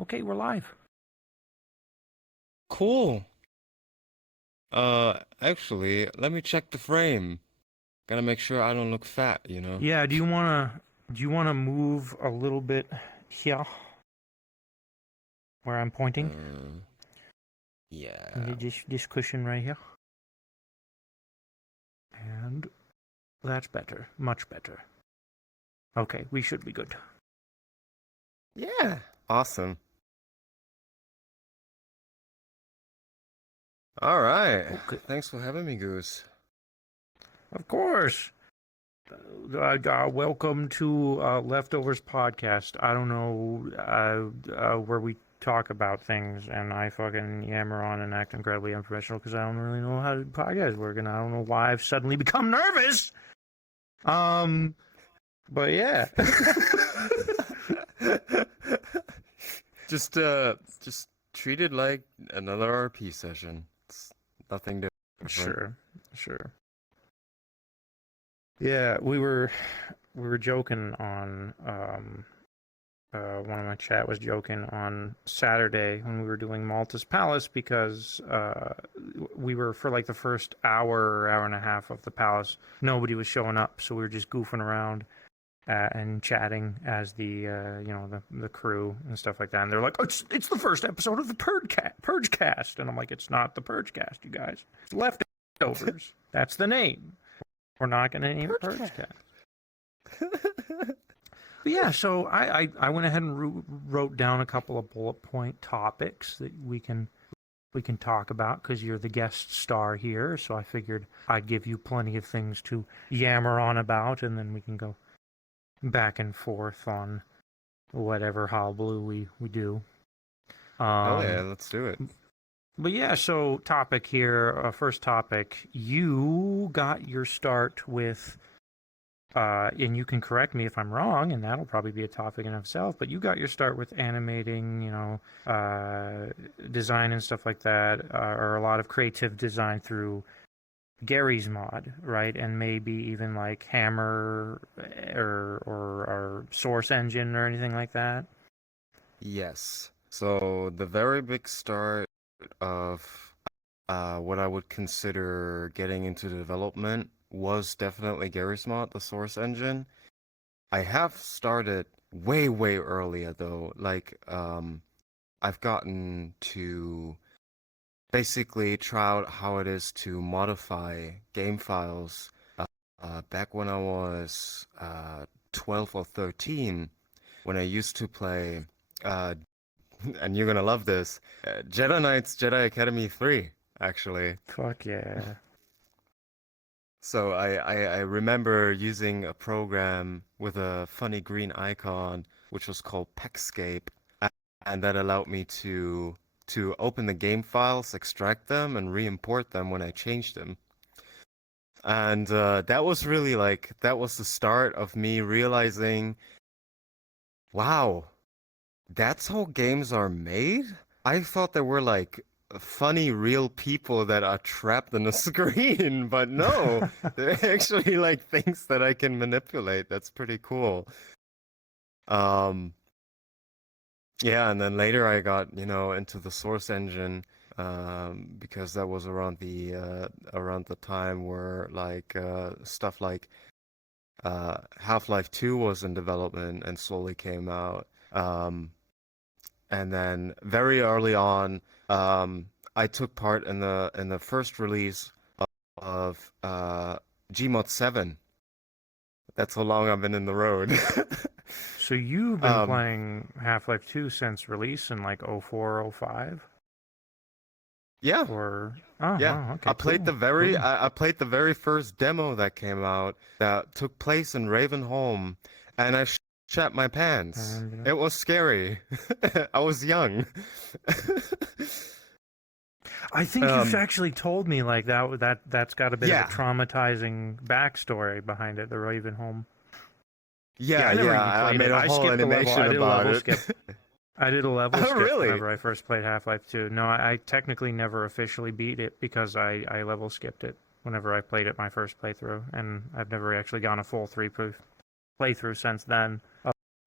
Okay, we're live. Cool. Actually, let me check the frame. Gotta make sure I don't look fat, you know? Yeah, do you wanna move a little bit here where I'm pointing? Uh, yeah. This cushion right here. And that's better. Much better. Okay, we should be good. Yeah. Awesome. All right. Okay. Thanks for having me, Goose. Of course. Welcome to Leftovers Podcast. I don't know where we talk about things, and I fucking yammer on and act incredibly unprofessional because I don't really know how podcasts work, and I don't know why I've suddenly become nervous. Um, but yeah. Just treat it like another RP session. It's nothing different. Sure, sure. Yeah, we were joking on one of my chat was joking on Saturday when we were doing Malta's Palace because we were for like the first hour and a half of the palace, nobody was showing up, so we were just goofing around and chatting as the crew and stuff like that. And they're like, it's the first episode of the Purge Cast, and I'm like, it's not the Purge Cast, you guys. It's Leftovers. That's the name. We're not going to name it Purge Cast. But yeah, so I went ahead and wrote down a couple of bullet point topics that we can talk about because you're the guest star here. So I figured I'd give you plenty of things to yammer on about, and then we can go back and forth on whatever hullabaloo we do. Hell yeah, let's do it. But yeah, so topic here, first topic, you got your start with, and you can correct me if I'm wrong, and that'll probably be a topic in itself, but you got your start with animating, design and stuff like that, or a lot of creative design through Gary's mod, right? And maybe even like Hammer or Source Engine or anything like that. Yes. So the very big start of what I would consider getting into development was definitely Garry's Mod, the Source Engine. I have started way, way earlier though. I've gotten to basically try out how it is to modify game files back when I was 12 or 13, when I used to play uh, and you're gonna love this. Jedi Knights Jedi Academy 3, actually. Fuck yeah. So I remember using a program with a funny green icon, which was called Peckscape, and that allowed me to open the game files, extract them, and re-import them when I changed them. And that was really that was the start of me realizing, wow, that's how games are made? I thought there were like funny real people that are trapped in a screen, but no, they're actually like things that I can manipulate. That's pretty cool. Um, yeah, and then later I got, into the Source Engine, because that was around the time where stuff like Half-Life 2 was in development and slowly came out. And then very early on, I took part in the first release of Gmod 7. That's how long I've been in the road. So you've been Um, playing Half-Life 2 since release in like 04, 05? yeah, Or oh yeah. wow, okay, cool. Cool. I played the very first demo that came out that took place in Ravenholm, and I shat my pants. And It was scary. I was young. I think you've Um, actually told me like that's got a bit of a yeah. traumatizing backstory behind it, the Ravenholm. Yeah, Yeah, I never yeah, even I played it. made a I whole skipped the level. animation I did a about level it. skip. I did a level Oh, skip really? whenever I first played Half-Life 2. No, I technically never officially beat it because I level skipped it whenever I played it my first playthrough, and I've never actually gone a full playthrough since then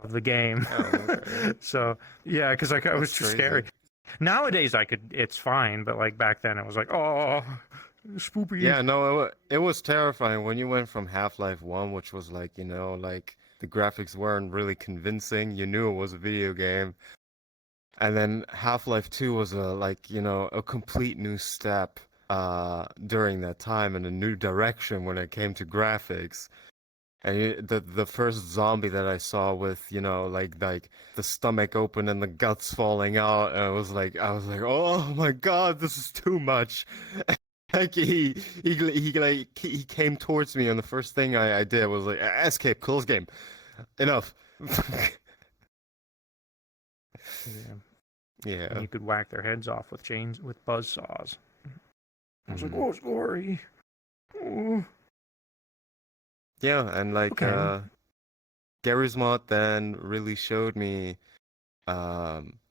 of the game. Oh, okay. So yeah, because like it was That's too scary. crazy. Nowadays it's fine, but like back then it was like, oh, spoopy. Yeah, no, it was terrifying when you went from Half-Life 1, which was like, like the graphics weren't really convincing. You knew it was a video game. And then Half-Life 2 was a complete new step during that time and a new direction when it came to graphics. And the first zombie that I saw with, like the stomach open and the guts falling out, and I was like, oh my God, this is too much. Like he came towards me, and the first thing I did was like, escape, close game, enough. Yeah. And Yeah. you could whack their heads off with chains with buzz saws. I was like, Hmm. oh, gory. Oh. Yeah, and like Okay. Gary's Mod then really showed me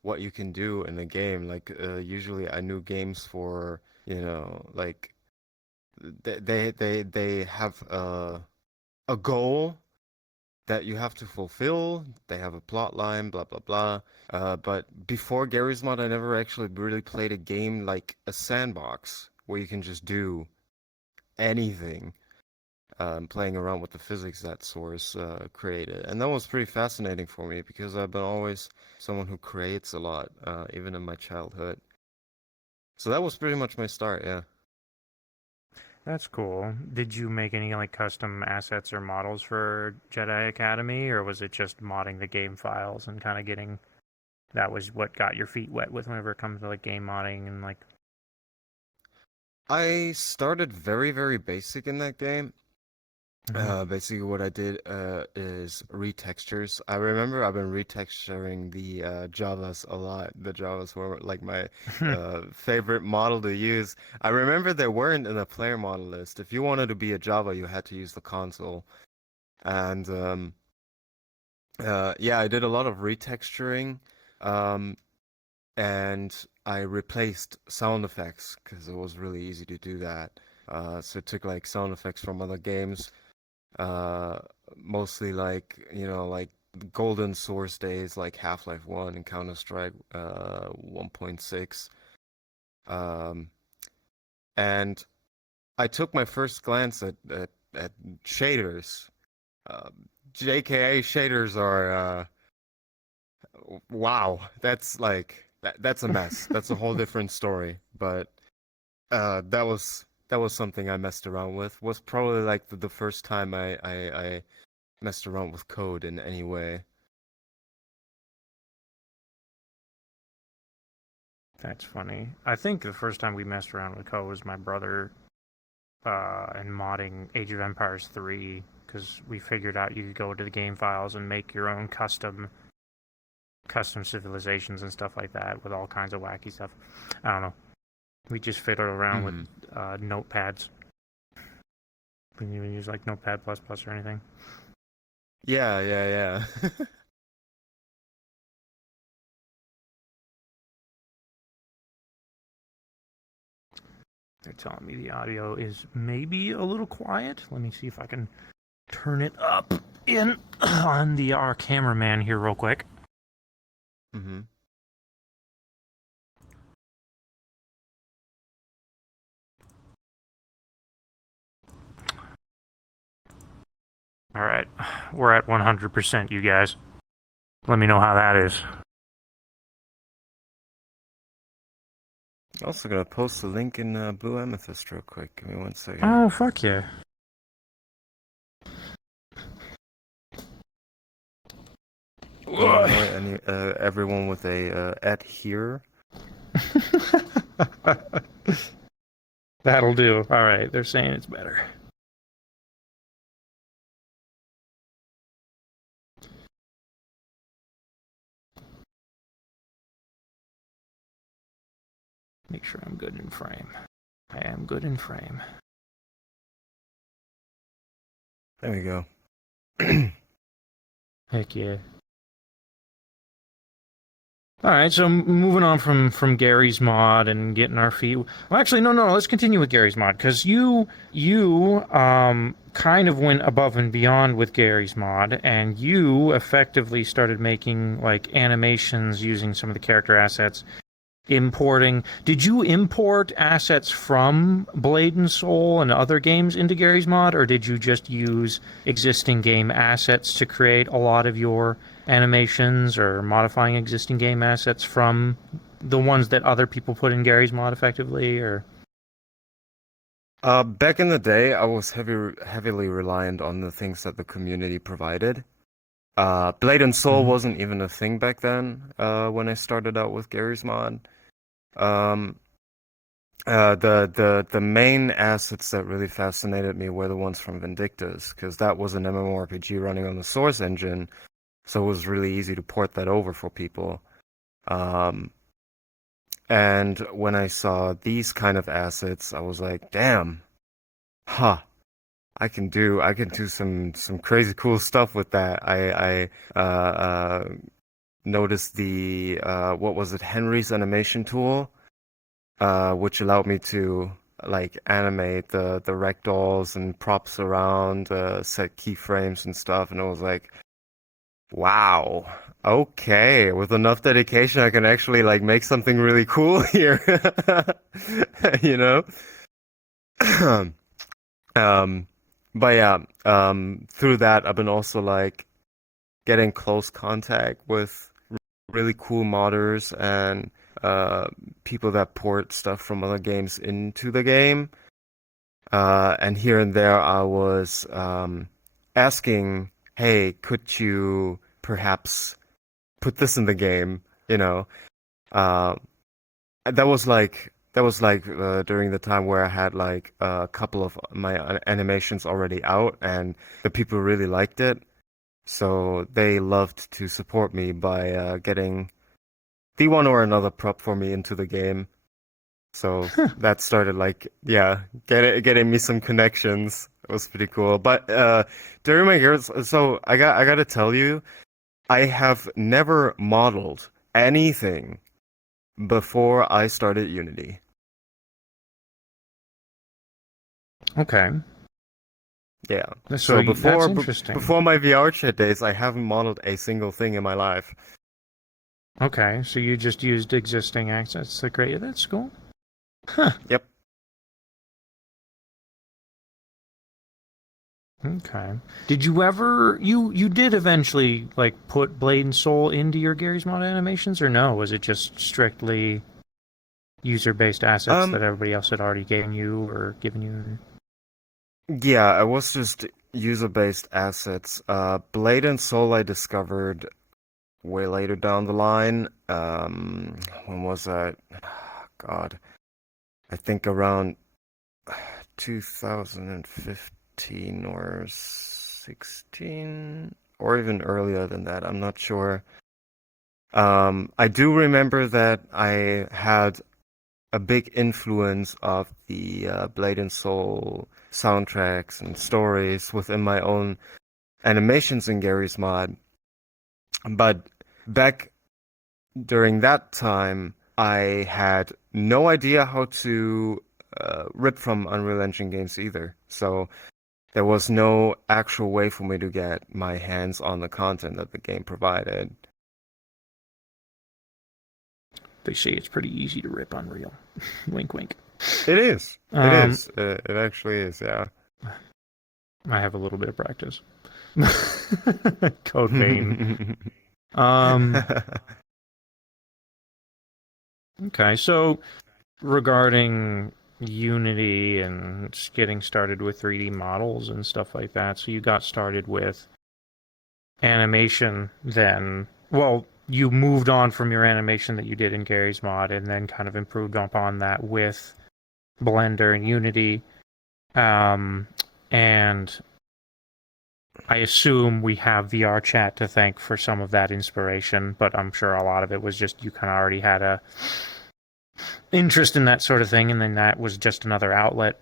what you can do in a game. Like usually I knew games for, like they have a goal that you have to fulfill. They have a plot line, blah blah blah. But before Gary's Mod, I never actually really played a game like a sandbox where you can just do anything, playing around with the physics that Source created. And that was pretty fascinating for me because I've been always someone who creates a lot, even in my childhood. So that was pretty much my start, yeah. That's cool. Did you make any like custom assets or models for Jedi Academy, or was it just modding the game files and kind of getting that was what got your feet wet with whenever it comes to like game modding and like I started very, very basic in that game. Mhm. Basically, what I did is retextures. I remember I've been retexturing the Javas a lot. The Javas were like my favorite model to use. I remember they weren't in the player model list. If you wanted to be a Java, you had to use the console. And yeah, I did a lot of retexturing, um, and I replaced sound effects because it was really easy to do that. So I took like sound effects from other games, uh, mostly like, like golden source days like Half-Life 1 and Counter-Strike 1.6. Um, and I took my first glance at shaders. JKA shaders are wow, that's a mess. That's a whole different story. But that was something I messed around with. Was probably like the first time I messed around with code in any way. That's funny. I think the first time we messed around with code was my brother and modding Age of Empires 3 because we figured out you could go to the game files and make your own custom civilizations and stuff like that with all kinds of wacky stuff. I don't know. We just fiddled around with Hmm. notepads. We didn't even use like Notepad plus plus or anything. Yeah, yeah, yeah. They're telling me the audio is maybe a little quiet. Let me see if I can turn it up in on the our cameraman here real quick. Hmm. All right, we're at 100%, you guys. Let me know how that is. Also gonna post the link in Blue Amethyst real quick. Give me 1 second. Oh, fuck yeah. Don't annoy everyone with a at here. That'll do. All right, they're saying it's better. Make sure I'm good in frame. I am good in frame. There we go. Heck yeah. All right, so moving on from Gary's mod and getting our feet. Well, actually, no, no. Let's continue with Gary's mod because you kind of went above and beyond with Gary's mod, and you effectively started making like animations using some of the character assets. Importing. Did you import assets from Blade and Soul and other games into Gary's mod, or did you just use existing game assets to create a lot of your animations, or modifying existing game assets from the ones that other people put in Gary's mod effectively, or Back in the day, I was heavily reliant on the things that the community provided. Blade and Soul Mhm. wasn't even a thing back then, when I started out with Gary's mod. Um, the main assets that really fascinated me were the ones from Vindictus, because that was an MMORPG running on the Source engine, so it was really easy to port that over for people. Um, and when I saw these kind of assets, I was like, damn, huh. I can do some crazy cool stuff with that. I noticed the what was it, Henry's animation tool, which allowed me to like animate the ragdolls and props around, set keyframes and stuff, and I was like, wow, okay, with enough dedication, I can actually like make something really cool here, you know? Um, but yeah, through that, I've been also like getting close contact with really cool modders and uh, people that port stuff from other games into the game. And here and there, I was asking, "Hey, could you perhaps put this in the game?" You know, uh, that was like during the time where I had like a couple of my animations already out, and the people really liked it. So they loved to support me by getting the one or another prop for me into the game. So that started like, yeah, getting me some connections. It was pretty cool. But during my years, so I gotta tell you, I have never modeled anything before I started Unity. Okay. Yeah. So So that's before interesting. before my VR chat days, I haven't modeled a single thing in my life. Okay, so you just used existing assets to create. That's cool. Huh. Yep. Okay. Did you ever you did eventually like put Blade and Soul into your Gary's Mod animations, or no? Was it just strictly user-based assets that Um, everybody else had already given you or given you? yeah, it was just user-based assets. Blade and Soul I discovered way later down the line. When was that? God, I think around 2015 or 16, or even earlier than that. I'm not sure. I do remember that I had a big influence of the Blade and Soul soundtracks and stories within my own animations in Gary's mod. But back during that time, I had no idea how to rip from Unreal Engine games either. So there was no actual way for me to get my hands on the content that the game provided. They say it's pretty easy to rip Unreal. Wink, wink. It is. It Um, is. It actually is, yeah. I have a little bit of practice. Code Vein. Um, okay, so regarding Unity and just getting started with 3D models and stuff like that, so you got started with animation then. Well, you moved on from your animation that you did in Gary's mod and then kind of improved upon that with Blender and Unity. Um, and I assume we have VR chat to thank for some of that inspiration, but I'm sure a lot of it was just you kind of already had a interest in that sort of thing, and then that was just another outlet.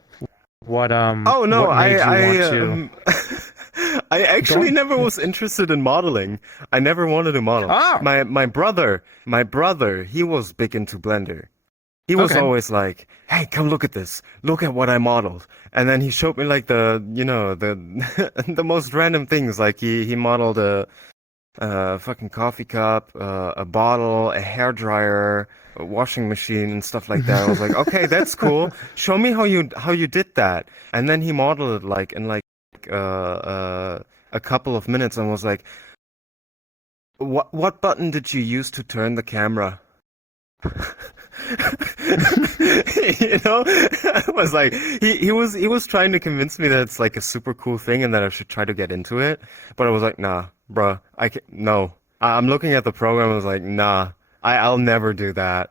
Oh no, What I made you I want to? I actually Don't. never was interested in modeling. I never wanted to model. Oh, My brother, he was big into Blender. He was okay. always like, "Hey, come look at this. Look at what I modeled." And then he showed me like the the most random things. Like he modeled a fucking coffee cup, a bottle, a hair dryer, a washing machine, and stuff like that. I was like, "Okay, that's cool. Show me how you did that." And then he modeled it like in like a couple of minutes, and was like, "What button did you use to turn the camera?" You know, I was like, he was trying to convince me that it's like a super cool thing and that I should try to get into it. But I was like, nah, bruh, no. I'm looking at the program. I was like, nah, I'll never do that.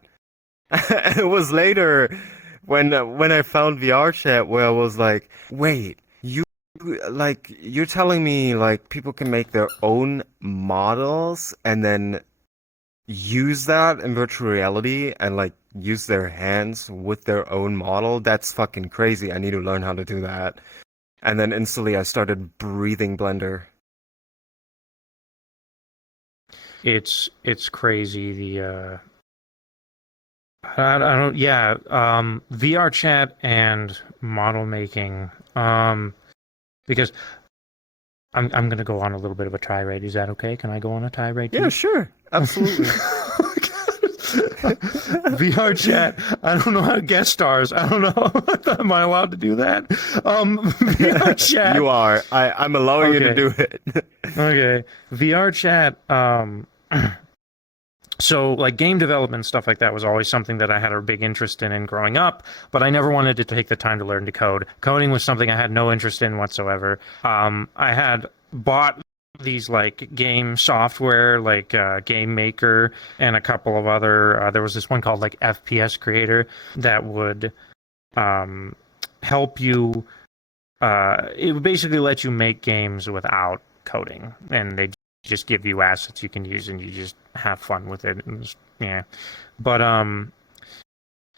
And it was later when I found VR chat where I was like, wait, you're telling me like people can make their own models and then use that in virtual reality and like use their hands with their own model? That's fucking crazy. I need to learn how to do that. And then instantly I started breathing Blender. It's crazy. I don't. Yeah. VR chat and model making. Because I'm gonna go on a little bit of a tirade. Is that okay? Can I go on a tirade Yeah, too? sure. Absolutely. VR chat. I don't know how to guest stars. I don't know. Am I allowed to do that? VR chat. You are. I'm allowing you to Okay. do it. Okay. VR chat. So like game development stuff like that was always something that I had a big interest in growing up, but I never wanted to take the time to learn to code. Coding was something I had no interest in whatsoever. I had bought these like game software like Game Maker and a couple of other there was this one called like FPS Creator that would help you it would basically let you make games without coding, and they just give you assets you can use, and you just have fun with it. And yeah, but and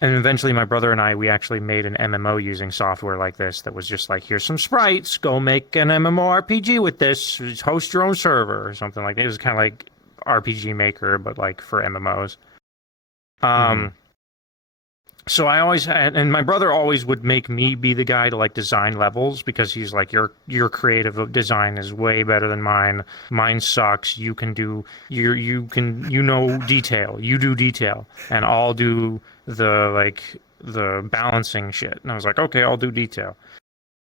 eventually my brother and we actually made an MMO using software like this that was just like, here's some sprites, go make an MMORPG with this, just host your own server or something like that. It was kind of like RPG Maker, but like for MMOs. Mhm. So I always had, and my brother always would make me be the guy to like design levels because he's like, your creative design is way better than mine. Mine sucks. You know detail. You do detail, and I'll do the balancing shit. And I was like, okay, I'll do detail.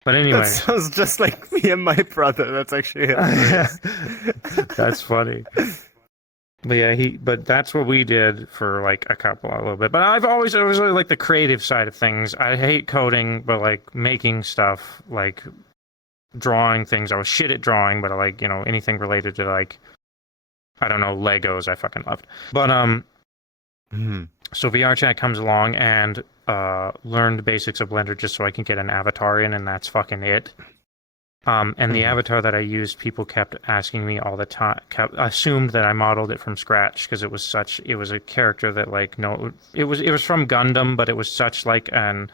But That anyways, sounds just like me and my brother. That's actually hilarious. that's funny. But yeah, but that's what we did for like a little bit. But I was really like the creative side of things. I hate coding, but like making stuff, like drawing things. I was shit at drawing, but I like, anything related to like, I don't know, Legos, I fucking loved. But Mhm. so VR chat comes along and learned the basics of Blender just so I can get an avatar in, and that's fucking it. And the Mhm. avatar that I used, people kept asking me all the time, assumed that I modeled it from scratch because it was a character that like, no, it was from Gundam, but it was such like an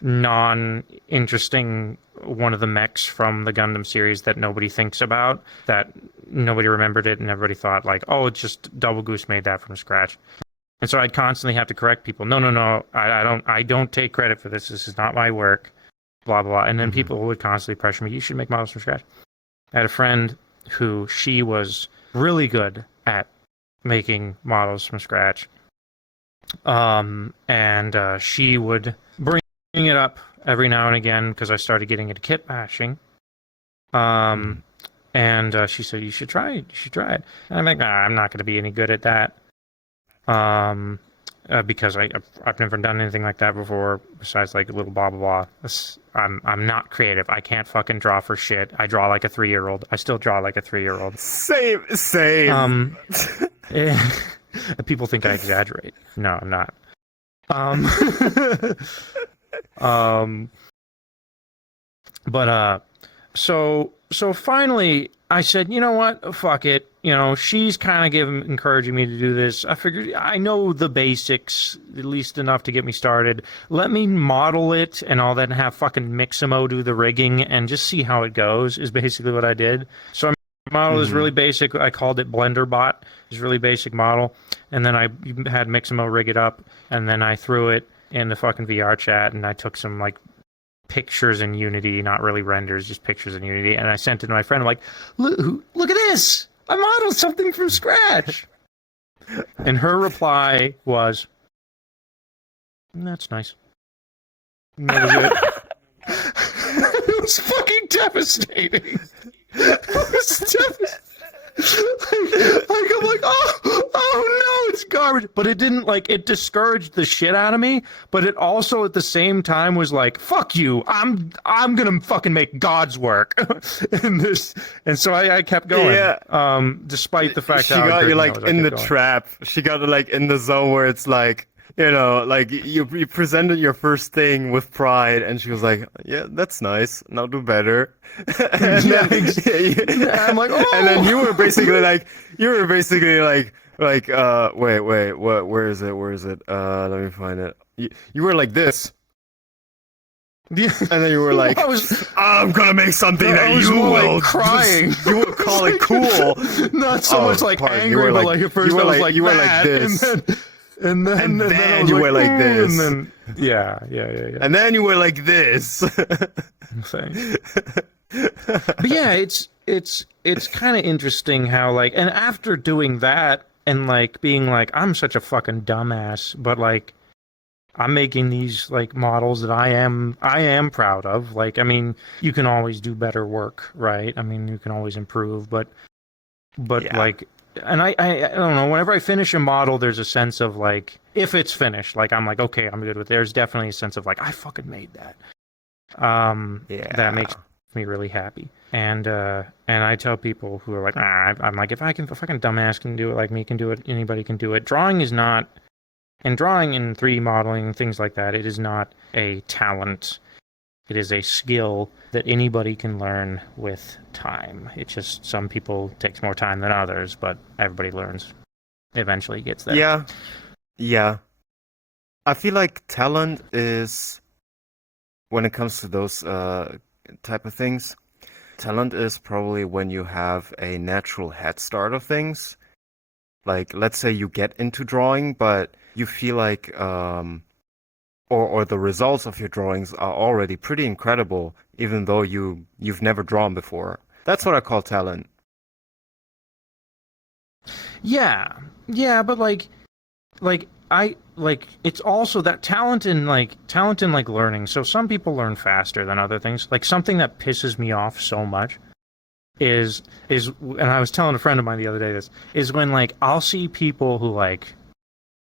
non-interesting one of the mechs from the Gundam series that nobody thinks about, that nobody remembered it, and everybody thought like, oh, it's just Double Goose made that from scratch. And so I'd constantly have to correct people. No, no, no, I don't take credit for this. This is not my work. Blah blah. And then Mhm. people would constantly pressure me. You should make models from scratch. I had a friend who she was really good at making models from scratch. And she would bring it up every now and again because I started getting into kit bashing. Mhm. Um, and she said, "You should try it. You should try it." And I'm like, "Nah, I'm not going to be any good at that." Um, because I've never done anything like that before. Besides like a little blah blah blah. I'm not creative. I can't fucking draw for shit. I draw like a 3-year-old. I still draw like a 3-year-old. Same, same. Um, eh, people think I exaggerate. No, I'm not. Um, um, but so finally, I said, you know what? Fuck it. She's kind of encouraging me to do this. I figured I know the basics, at least enough to get me started. Let me model it and all that and have fucking Mixamo do the rigging and just see how it goes is basically what I did. So I model is really basic. I called it BlenderBot. It's a really basic model. And then I had Mixamo rig it up, and then I threw it in the fucking VR chat, and I took some like pictures in Unity, not really renders, just pictures in Unity, and I sent it to my friend. I'm like, look at this! I modeled something from scratch. And her reply was, "That's nice." And that was it. It was fucking devastating. It was devastating. I'm like, oh no, it's garbage. But it didn't, like, it discouraged the shit out of me. But it also at the same time was like, fuck you, I'm gonna fucking make God's work. And so I kept going. Yeah. Despite the fact She that got you like in the trap. She got like in the zone where it's like, like you presented your first thing with pride, and she was like, "Yeah, that's nice. Now do better." And then, I'm like, oh. And then you were basically like, wait, what? Where is it? Let me find it. You were like this. Yeah. And then you were like, I'm gonna make something that you will crying. You will call it cool. Not so much like angry, but like at first I was like, you were like this. And then you were like this. And then, yeah. And then you were like this. But yeah, it's kind of interesting how like, and after doing that and like being like, I'm such a fucking dumbass, but like I'm making these like models that I am proud of. Like, I mean, you can always do better work, right? I mean, you can always improve, but yeah. Like, and I don't know, whenever I finish a model, there's a sense of like, if it's finished, like I'm like, okay, I'm good with it. There's definitely a sense of like, I fucking made that. That makes me really happy. And I tell people who are like, I'm like, if a fucking dumbass can do it, like me can do it, anybody can do it. Drawing is not, and drawing in 3D modeling, things like that, it is not a talent. It is a skill that anybody can learn with time. It's just some people takes more time than others, but everybody learns. Eventually gets there. Yeah. I feel like talent is, when it comes to those type of things, talent is probably when you have a natural head start of things. Like, let's say you get into drawing, but you feel like or the results of your drawings are already pretty incredible, even though you've never drawn before. That's what I call talent. Yeah, but like it's also that talent in learning. So some people learn faster than other things. Like something that pisses me off so much is and I was telling a friend of mine the other day this is when like I'll see people who like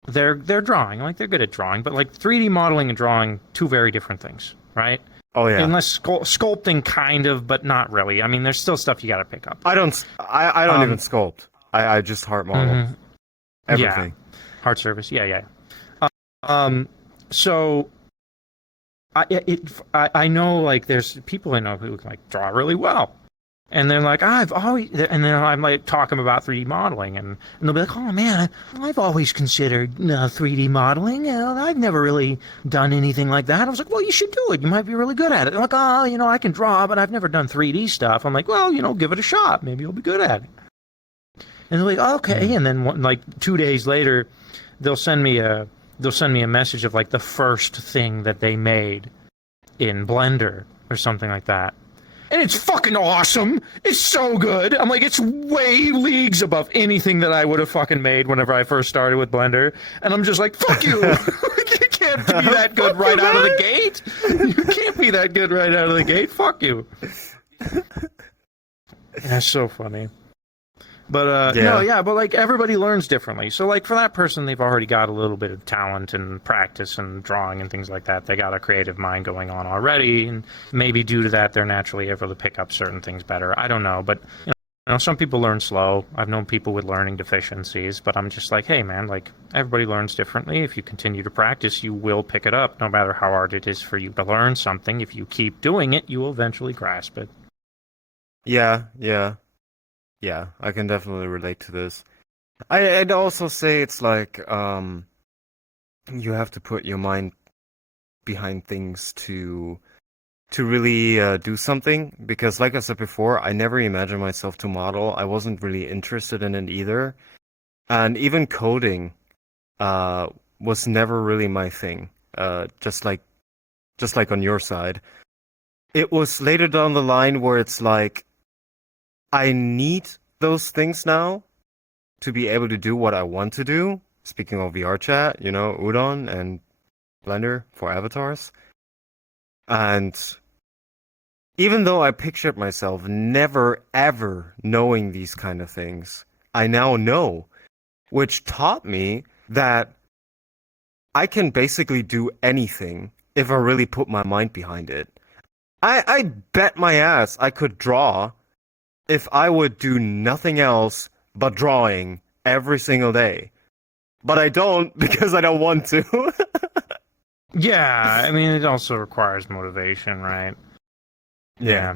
they're drawing, like they're good at drawing, but like 3D modeling and drawing, two very different things, right? Oh yeah. Unless sculpting kind of, but not really. I mean, there's still stuff you got to pick up. I don't even sculpt. I just heart model everything. Yeah. Heart surface. Yeah. So I know like there's people I know who can like draw really well. And they're like, and then I'm like talking about 3D modeling, and they'll be like, oh man, I've always considered 3D modeling. I've never really done anything like that. I was like, well, you should do it. You might be really good at it. They're like, oh, I can draw, but I've never done 3D stuff. I'm like, well, give it a shot. Maybe you'll be good at it. And they're like, okay. And then like 2 days later, they'll send me a message of like the first thing that they made in Blender or something like that. And it's fucking awesome. It's so good. I'm like, it's way leagues above anything that I would have fucking made whenever I first started with Blender. And I'm just like, fuck you. You can't be that good right out of the gate. You can't be that good right out of the gate. Fuck you. That's so funny. But but like everybody learns differently. So like for that person, they've already got a little bit of talent and practice and drawing and things like that. They got a creative mind going on already, and maybe due to that, they're naturally able to pick up certain things better. I don't know, but some people learn slow. I've known people with learning deficiencies, but I'm just like, hey man, like everybody learns differently. If you continue to practice, you will pick it up, no matter how hard it is for you to learn something. If you keep doing it, you will eventually grasp it. Yeah. Yeah, I can definitely relate to this. I'd also say it's like you have to put your mind behind things to really do something because like I said before, I never imagined myself to model. I wasn't really interested in it either. And even coding uh was never really my thing. Just like on your side. It was later down the line where it's like I need those things now to be able to do what I want to do. Speaking of VR chat, Udon and Blender for avatars. And even though I pictured myself never ever knowing these kind of things, I now know, which taught me that I can basically do anything if I really put my mind behind it. I bet my ass I could draw if I would do nothing else but drawing every single day. But I don't because I don't want to. Yeah, I mean, it also requires motivation, right? Yeah. Yeah.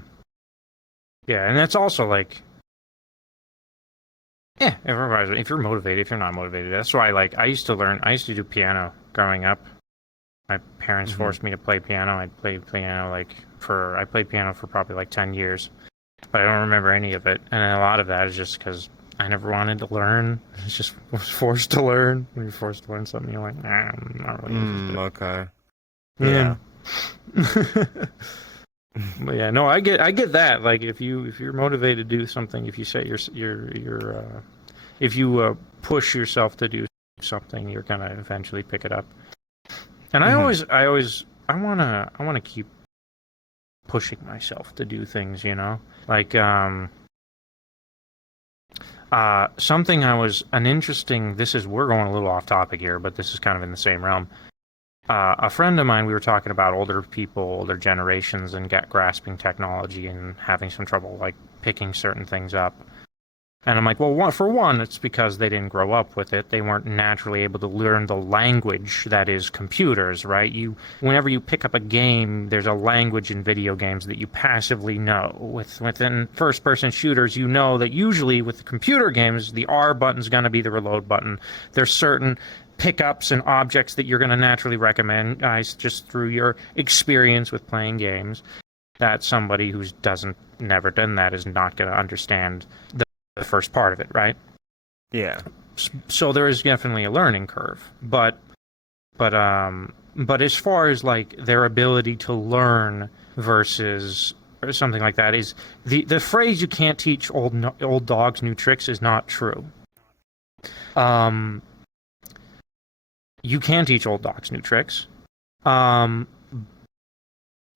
Yeah, and that's also like, yeah, it requires, if you're motivated, if you're not motivated. That's why, like, I used to do piano growing up. My parents Hmm. forced me to play piano. I played piano, I played piano for probably like 10 years, but I don't remember any of it. And a lot of that is just because I never wanted to learn. It's just was forced to learn. When you're forced to learn something, you're like, nah, I'm not really Mm, interested. okay. Yeah. Yeah. But yeah, no, I get that. Like if you're motivated to do something, if you set if you push yourself to do something, you're gonna eventually pick it up. And Hmm. I wanna keep pushing myself to do things, you know? Like something I was an interesting this is we're going a little off topic here, but this is kind of in the same realm. A friend of mine, we were talking about older people, older generations, and get grasping technology and having some trouble like picking certain things up. And I'm like, well, for one, it's because they didn't grow up with it. They weren't naturally able to learn the language that is computers, right? Whenever you pick up a game, there's a language in video games that you passively know. Within first-person shooters, you know that usually with computer games, the R button's going to be the reload button. There's certain pickups and objects that you're going to naturally recognize just through your experience with playing games that somebody who doesn't never done that is not going to understand the first part of it, right? Yeah. So there is definitely a learning curve, but as far as like their ability to learn versus or something like that is the phrase "you can't teach old dogs new tricks" is not true. Um, you can teach old dogs new tricks. Um,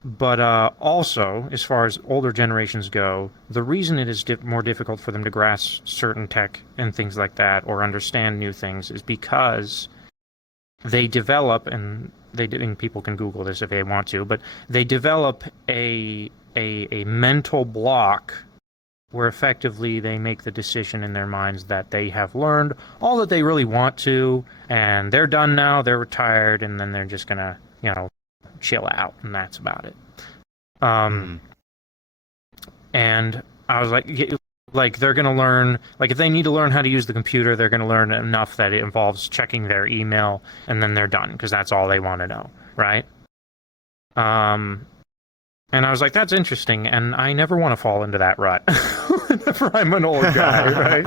But also, as far as older generations go, the reason it is more difficult for them to grasp certain tech and things like that or understand new things is because they develop, and people can Google this if they want to, but they develop a mental block where effectively they make the decision in their minds that they have learned all that they really want to, and they're done now, they're retired, and then they're just gonna, chill out, and that's about it. Um, Hmm. and I was like they're gonna learn, like if they need to learn how to use the computer, they're gonna learn enough that it involves checking their email, and then they're done because that's all they want to know, right? Um, and I was like, that's interesting, and I never want to fall into that rut. Whenever I'm an old guy, right?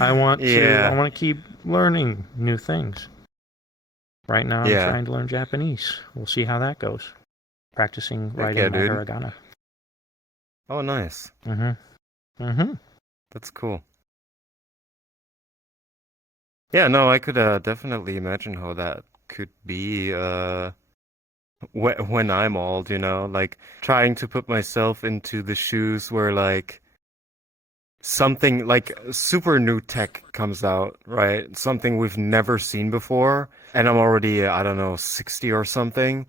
I Yeah. want to keep learning new things. Right now, I'm Yeah. trying to learn Japanese. We'll see how that goes. Practicing Heck yeah, writing my dude. hiragana. Oh, nice. Mm-hmm. Mm-hmm. That's cool. Yeah, no, I could definitely imagine how that could be when I'm old, like trying to put myself into the shoes where like something like super new tech comes out, right? Something we've never seen before, and I'm already, I don't know, 60 or something,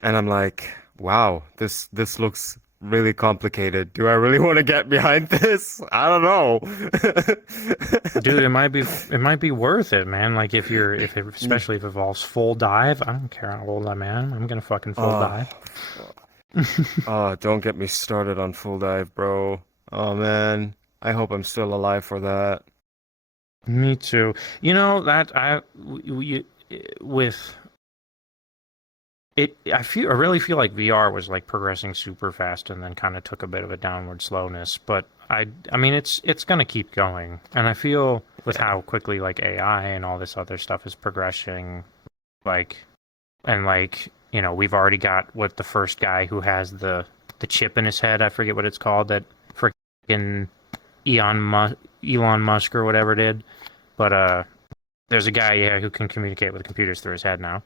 and I'm like, wow, this looks really complicated. Do I really want to get behind this? I don't know. Dude, it might be worth it, man. Like if it, Yeah. especially if it involves full dive, I don't care how old I am. I'm gonna fucking full Oh, dive. oh, don't get me started on full dive, bro. Oh man. I hope I'm still alive for that. Me too. You know that with it, I really feel like VR was like progressing super fast and then kind of took a bit of a downward slowness. But I mean, it's gonna keep going, and I feel with Yeah. how quickly like AI and all this other stuff is progressing, like and like we've already got what the first guy who has the chip in his head. I forget what it's called that freaking Elon Musk or whatever did, but there's a guy who can communicate with computers through his head now.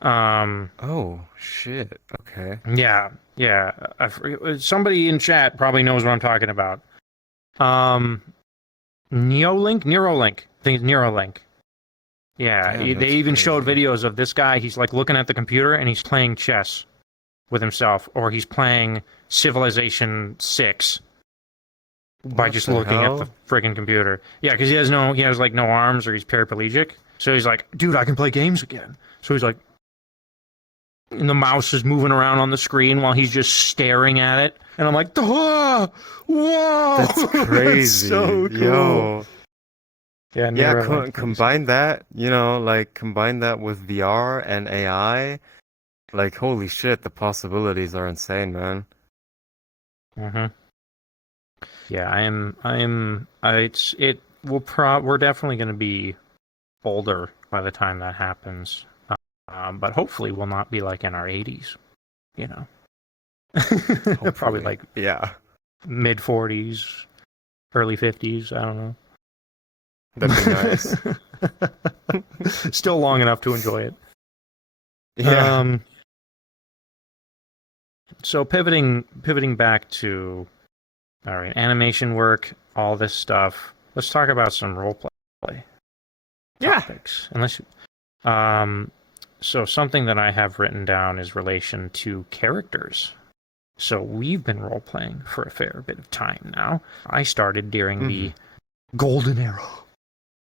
Um, Oh, shit. Okay. yeah, yeah. Somebody in chat probably knows what I'm talking about. Um, Neuralink. I think it's Neuralink. Yeah, Damn, they that's even showed crazy. videos of this guy. He's like looking at the computer and he's playing chess with himself, or he's playing Civilization 6 by What just the looking at the hell? friggin' computer. Yeah, because he has like no arms or he's paraplegic. So he's like, dude, I can play games again. So he's like, and the mouse is moving around on the screen while he's just staring at it. And I'm like, ah, whoa, That's that's crazy. so cool. Yo. Yeah, Yeah, Neuralink. combine that, like combine that with VR and AI. Like, holy shit, the possibilities are insane, man. Mm-hmm. Yeah, we're definitely going to be older by the time that happens. But hopefully we'll not be like in our 80s, you know. Probably Hopefully. like Yeah, mid 40s, early 50s. I don't that'd be nice. know. Still long enough to enjoy it. Yeah. Um, so pivoting back to all right, animation work, all this stuff. Let's talk about some role play Yeah. topics. Um, so something that I have written down is relation to characters. So we've been role playing for a fair bit of time now. I started during hmm the golden era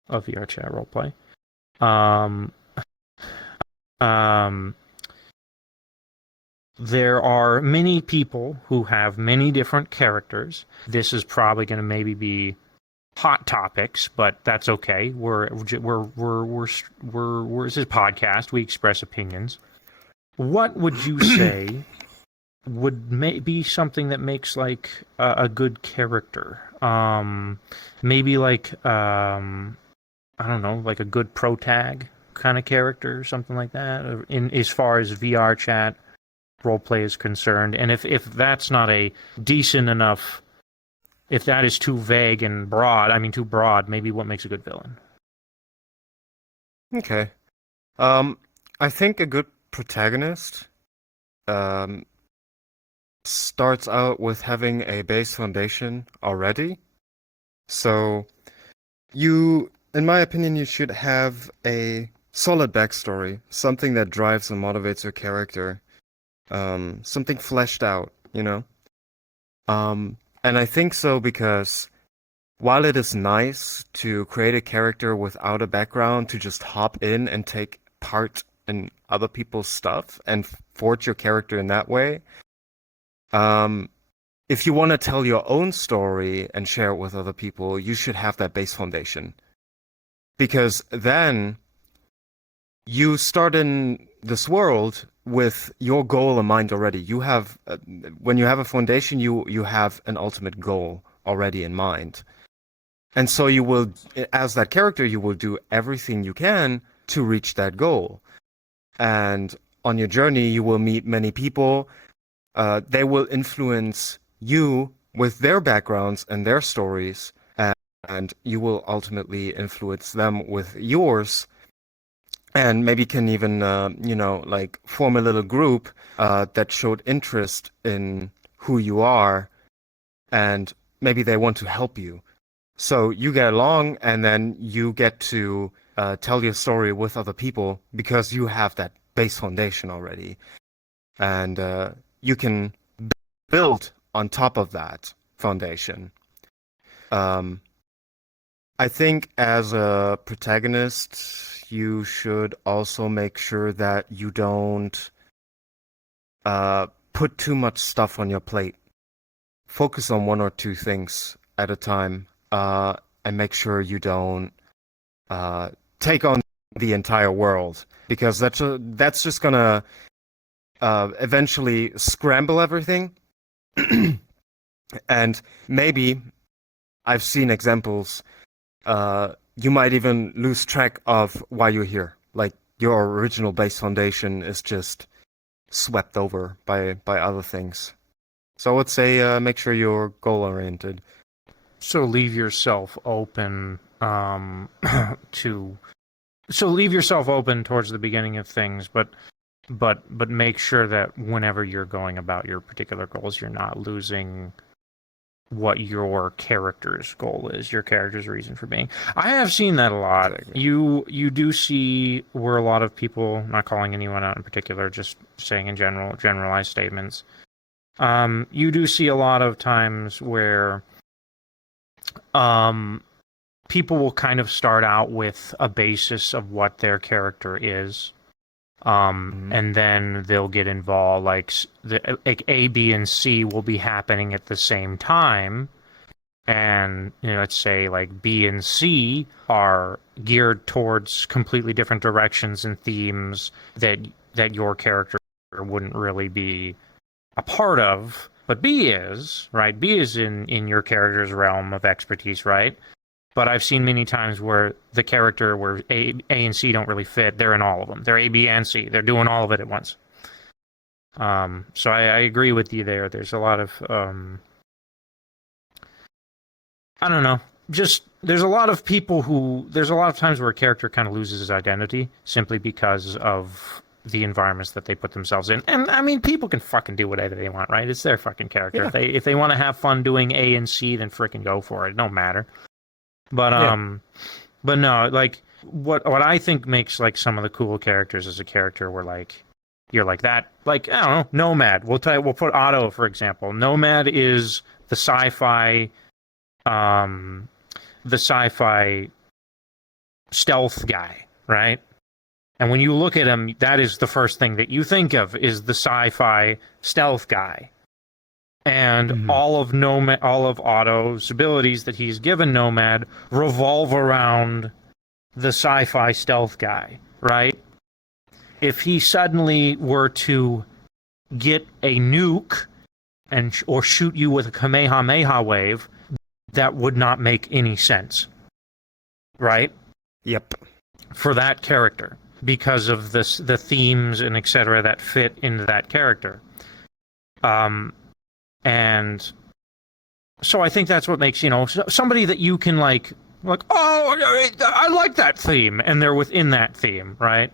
of VR chat roleplay. Um, um, there are many people who have many different characters. This is probably going to maybe be hot topics, but that's okay. We're this is a podcast. We express opinions. What would you say would be something that makes like a good character? Maybe like I don't know, like a good pro tag kind of character, something like that. In as far as VR chat roleplay is concerned, and if that's not a decent enough, if that is too vague and broad, I mean too broad, maybe what makes a good villain? Okay. Um, I think a good protagonist um starts out with having a base foundation already. So in my opinion, you should have a solid backstory, something that drives and motivates your character, something fleshed out, you know? And I think so because while it is nice to create a character without a background, to just hop in and take part in other people's stuff and forge your character in that way, um, if you want to tell your own story and share it with other people, you should have that base foundation. Because then you start in this world with your goal in mind already. When you have a foundation, you have an ultimate goal already in mind. And so you will, as that character, you will do everything you can to reach that goal. And on your journey, you will meet many people. They will influence you with their backgrounds and their stories, and you will ultimately influence them with yours. And maybe can even, like form a little group that showed interest in who you are, and maybe they want to help you. So you get along, and then you get to tell your story with other people because you have that base foundation already, and you can build on top of that foundation. Um, I think as a protagonist, you should also make sure that you don't put too much stuff on your plate. Focus on one or two things at a time, and make sure you don't take on the entire world because that's just gonna eventually scramble everything. And maybe I've seen examples. You might even lose track of why you're here. Like your original base foundation is just swept over by other things. So I would say make sure you're goal oriented. So leave yourself open to so leave yourself open towards the beginning of things, but make sure that whenever you're going about your particular goals, you're not losing what your character's goal is, your character's reason for being. I have seen that a lot. Exactly. You do see where a lot of people, not calling anyone out in particular, just saying in general, generalized statements. You do see a lot of times where people will kind of start out with a basis of what their character is. And then they'll get involved, like A, B, and C will be happening at the same time, and let's say like B and C are geared towards completely different directions and themes that your character wouldn't really be a part of, but B is, right? B is in your character's realm of expertise, right? But I've seen many times where the character where A and C don't really fit, they're in all of them. They're A, B, and C. They're doing all of it at once. So I agree with you there. There's a lot of I don't know. Just there's a lot of times where a character kind of loses his identity simply because of the environments that they put themselves in. And I mean, people can fucking do whatever they want, right? It's their fucking character. Yeah. If they want to have fun doing A and C, then frickin' go for it. It don't matter. But but no, like what I think makes like some of the cool characters as a character where like you're like that, like I don't know, Nomad. We'll put Otto for example. Nomad is the sci-fi stealth guy, right? And when you look at him, that is the first thing that you think of is the sci-fi stealth guy. And all of Otto's abilities that he's given Nomad revolve around the sci-fi stealth guy, right? If he suddenly were to get a nuke or shoot you with a Kamehameha wave, that would not make any sense, right? Yep. For that character, because of the themes and etc. that fit into that character. And so I think that's what makes, somebody that you can like, oh, I like that theme, and they're within that theme, right?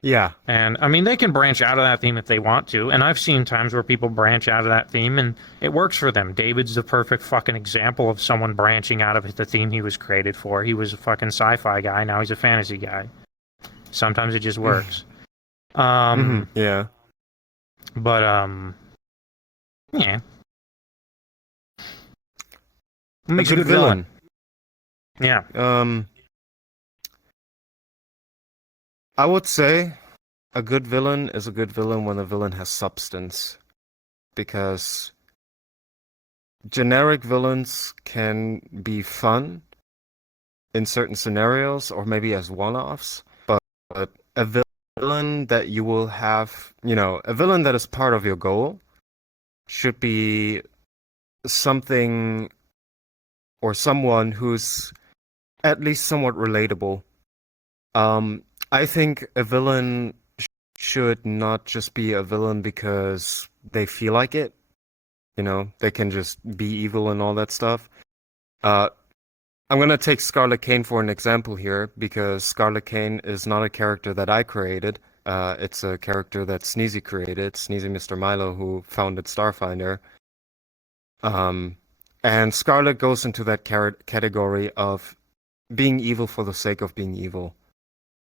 Yeah. And I mean, they can branch out of that theme if they want to, and I've seen times where people branch out of that theme and it works for them. David's the perfect fucking example of someone branching out of the theme he was created for. He was a fucking sci-fi guy, now he's a fantasy guy. Sometimes it just works. Yeah. But yeah. What makes a good villain? Yeah. I would say a good villain is a good villain when the villain has substance. Because generic villains can be fun in certain scenarios or maybe as one-offs, but a villain that you will have, a villain that is part of your goal should be something or someone who's at least somewhat relatable. I think a villain should not just be a villain because they feel like it. They can just be evil and all that stuff. I'm gonna take Scarlet Kane for an example here because Scarlet Kane is not a character that I created. It's a character that Sneezy created, Sneezy Mr. Milo, who founded Starfinder. And Scarlet goes into that category of being evil for the sake of being evil.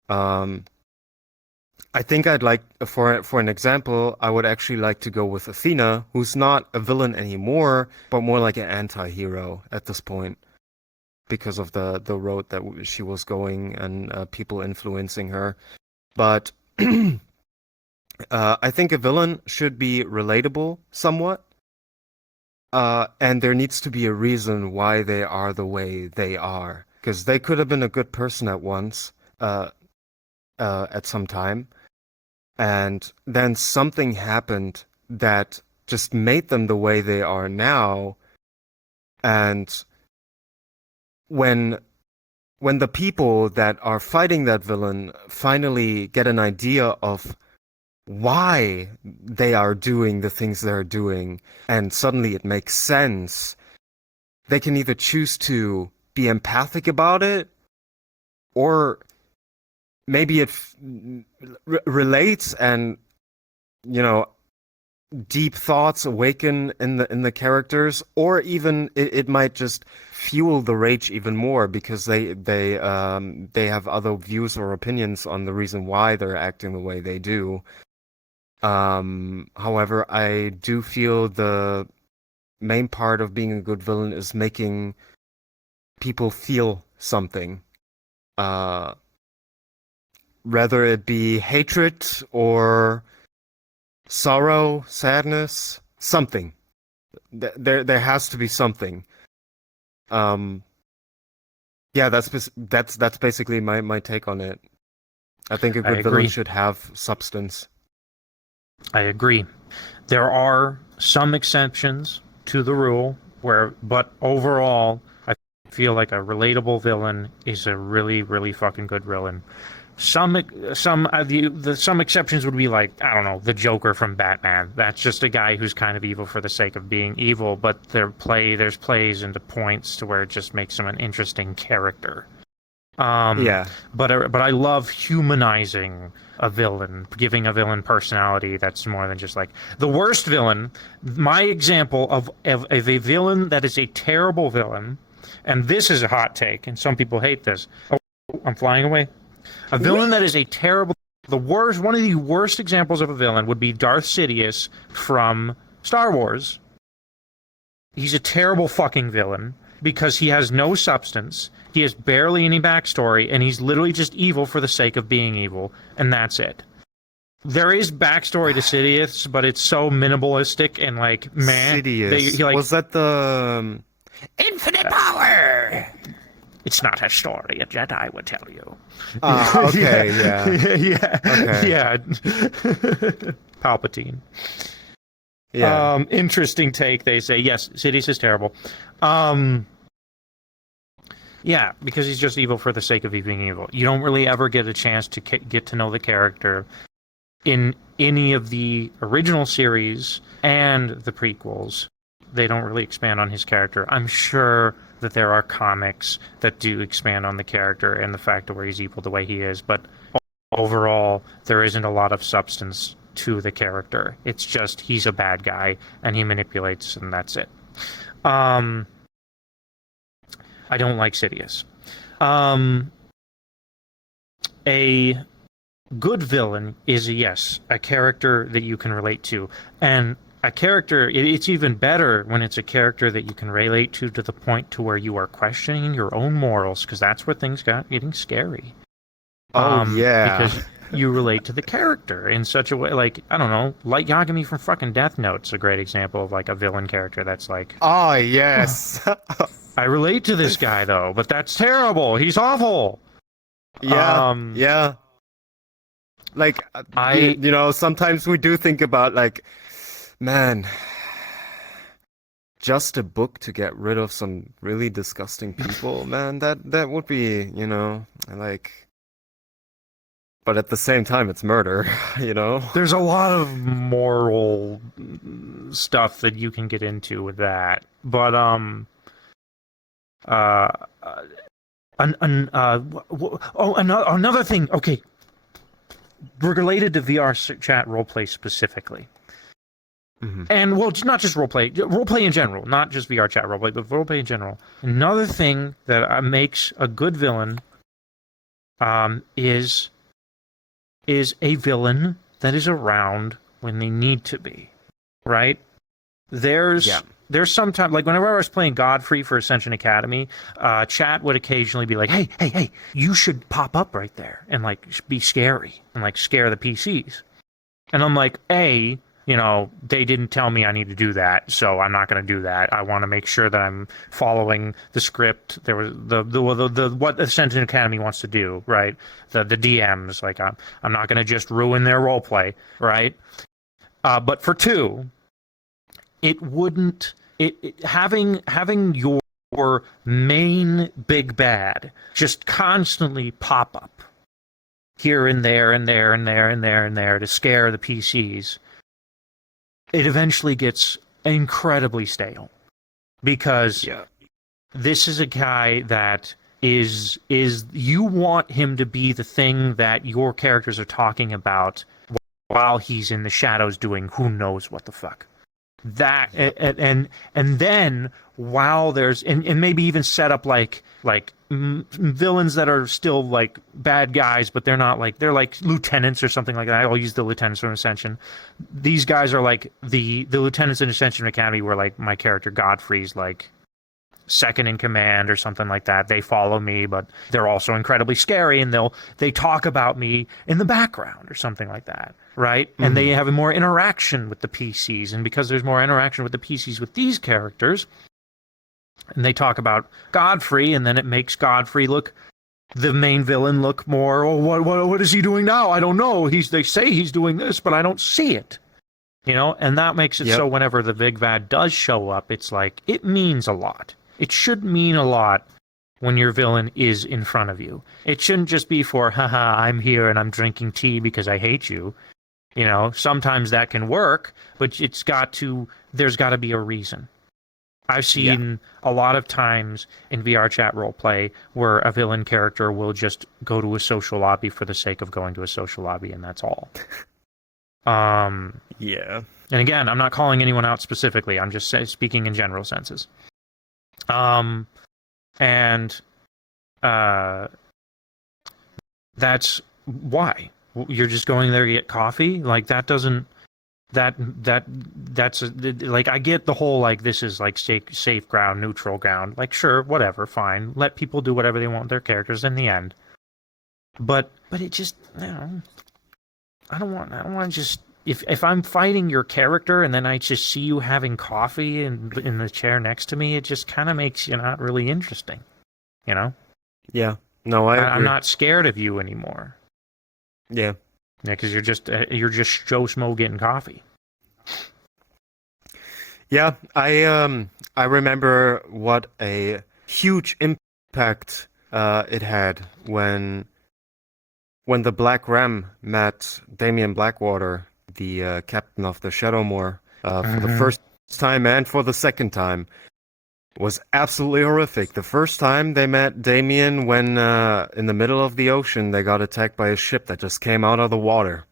I think I'd like, for an example, I would actually like to go with Athena, who's not a villain anymore, but more like an anti-hero at this point, because of the road that she was going and people influencing her. But I think a villain should be relatable somewhat. and there needs to be a reason why they are the way they are. Because they could have been a good person at once, at some time, and then something happened that just made them the way they are now. And when the people that are fighting that villain finally get an idea of why they are doing the things they're doing, and suddenly it makes sense, they can either choose to be empathic about it, or maybe it relates, and you know, deep thoughts awaken in the characters, or even it might just fuel the rage even more because they have other views or opinions on the reason why they're acting the way they do. However, I do feel the main part of being a good villain is making people feel something. Whether it be hatred or sorrow, sadness, something. There has to be something. Yeah, that's basically my take on it. I think a good villain should have substance. I agree. There are some exceptions to the rule but overall, I feel like a relatable villain is a really, really fucking good villain. Some exceptions would be like, I don't know, the Joker from Batman. That's just a guy who's kind of evil for the sake of being evil, but there's plays into points to where it just makes him an interesting character. Yeah. But I love humanizing a villain, giving a villain personality that's more than just like the worst villain. My example of a villain that is a terrible villain, and this is a hot take, and some people hate this. Oh, I'm flying away. A villain that is a terrible, one of the worst examples of a villain would be Darth Sidious from Star Wars. He's a terrible fucking villain because he has no substance, he has barely any backstory, and he's literally just evil for the sake of being evil, and that's it. There is backstory to Sidious, but it's so minimalistic and like, man. Sidious. Was that the infinite power? It's not a story a Jedi would tell you. Okay, yeah. Yeah. Okay. Yeah. Palpatine. Yeah. Interesting take. They say, yes, Sidious is terrible. Yeah, because he's just evil for the sake of being evil. You don't really ever get a chance to get to know the character in any of the original series and the prequels. They don't really expand on his character. I'm sure that there are comics that do expand on the character and the fact of where he's evil the way he is, but overall, there isn't a lot of substance to the character. It's just he's a bad guy and he manipulates, and that's it. I don't like Sidious. A good villain is, yes, a character that you can relate to, and a character, it's even better when it's a character that you can relate to the point to where you are questioning your own morals, because that's where things got getting scary. Yeah. Because you relate to the character in such a way, like, I don't know, Light Yagami from fucking Death Note's a great example of like a villain character that's like, oh yes. I relate to this guy though, but that's terrible. He's awful. Yeah. Yeah. Like, you know, sometimes we do think about like, man, just a book to get rid of some really disgusting people, man, that would be, you know, like, but at the same time, it's murder, you know? There's a lot of moral stuff that you can get into with that, but, another thing, okay, related to VR chat roleplay specifically. Mm-hmm. And, well, not just roleplay in general, not just VR chat roleplay, but roleplay in general. Another thing that makes a good villain is a villain that is around when they need to be, right? There's sometimes, like whenever I was playing Godfrey for Ascension Academy, chat would occasionally be like, hey, you should pop up right there and like be scary and like scare the PCs. And I'm like, they didn't tell me I need to do that, so I'm not going to do that. I want to make sure that I'm following the script. There was the what the Ascension Academy wants to do, right? The DMs, like I'm not going to just ruin their role play, right? But for two, it wouldn't having your main big bad just constantly pop up here and there and there and there and there and there to scare the PCs. It eventually gets incredibly stale because Yeah. this is a guy that is you want him to be the thing that your characters are talking about while he's in the shadows doing who knows what the fuck. That and then while there's and maybe even set up like villains that are still like bad guys, but they're like lieutenants or something like that. I'll use the lieutenants from Ascension. These guys are like the lieutenants in Ascension Academy were like my character Godfrey's like second in command or something like that. They follow me, but they're also incredibly scary, and they talk about me in the background or something like that, right? Mm-hmm. And they have more interaction with the PCs, and because there's more interaction with the PCs with these characters, and they talk about Godfrey, and then it makes Godfrey look the main villain look more. Oh, what is he doing now? I don't know. They say he's doing this, but I don't see it. And that makes it so whenever the big bad does show up, it's like it means a lot. It should mean a lot when your villain is in front of you. It shouldn't just be for, haha, I'm here and I'm drinking tea because I hate you. Sometimes that can work, but there's got to be a reason. I've seen a lot of times in VR chat roleplay where a villain character will just go to a social lobby for the sake of going to a social lobby, and that's all. Yeah. And again, I'm not calling anyone out specifically. I'm just speaking in general senses. And that's why you're just going there to get coffee. Like that doesn't that's like I get the whole like this is like safe ground, neutral ground. Like sure, whatever, fine. Let people do whatever they want with their characters in the end. But it just I don't want to just if I'm fighting your character and then I just see you having coffee in the chair next to me, it just kind of makes you not really interesting, Yeah. No, I'm not scared of you anymore. Yeah. Yeah, because you're just Joe Schmo getting coffee. Yeah, I remember what a huge impact it had when the Black Ram met Damien Blackwater, the captain of the Shadowmoor, for the first time and for the second time, was absolutely horrific. The first time they met Damien when in the middle of the ocean they got attacked by a ship that just came out of the water.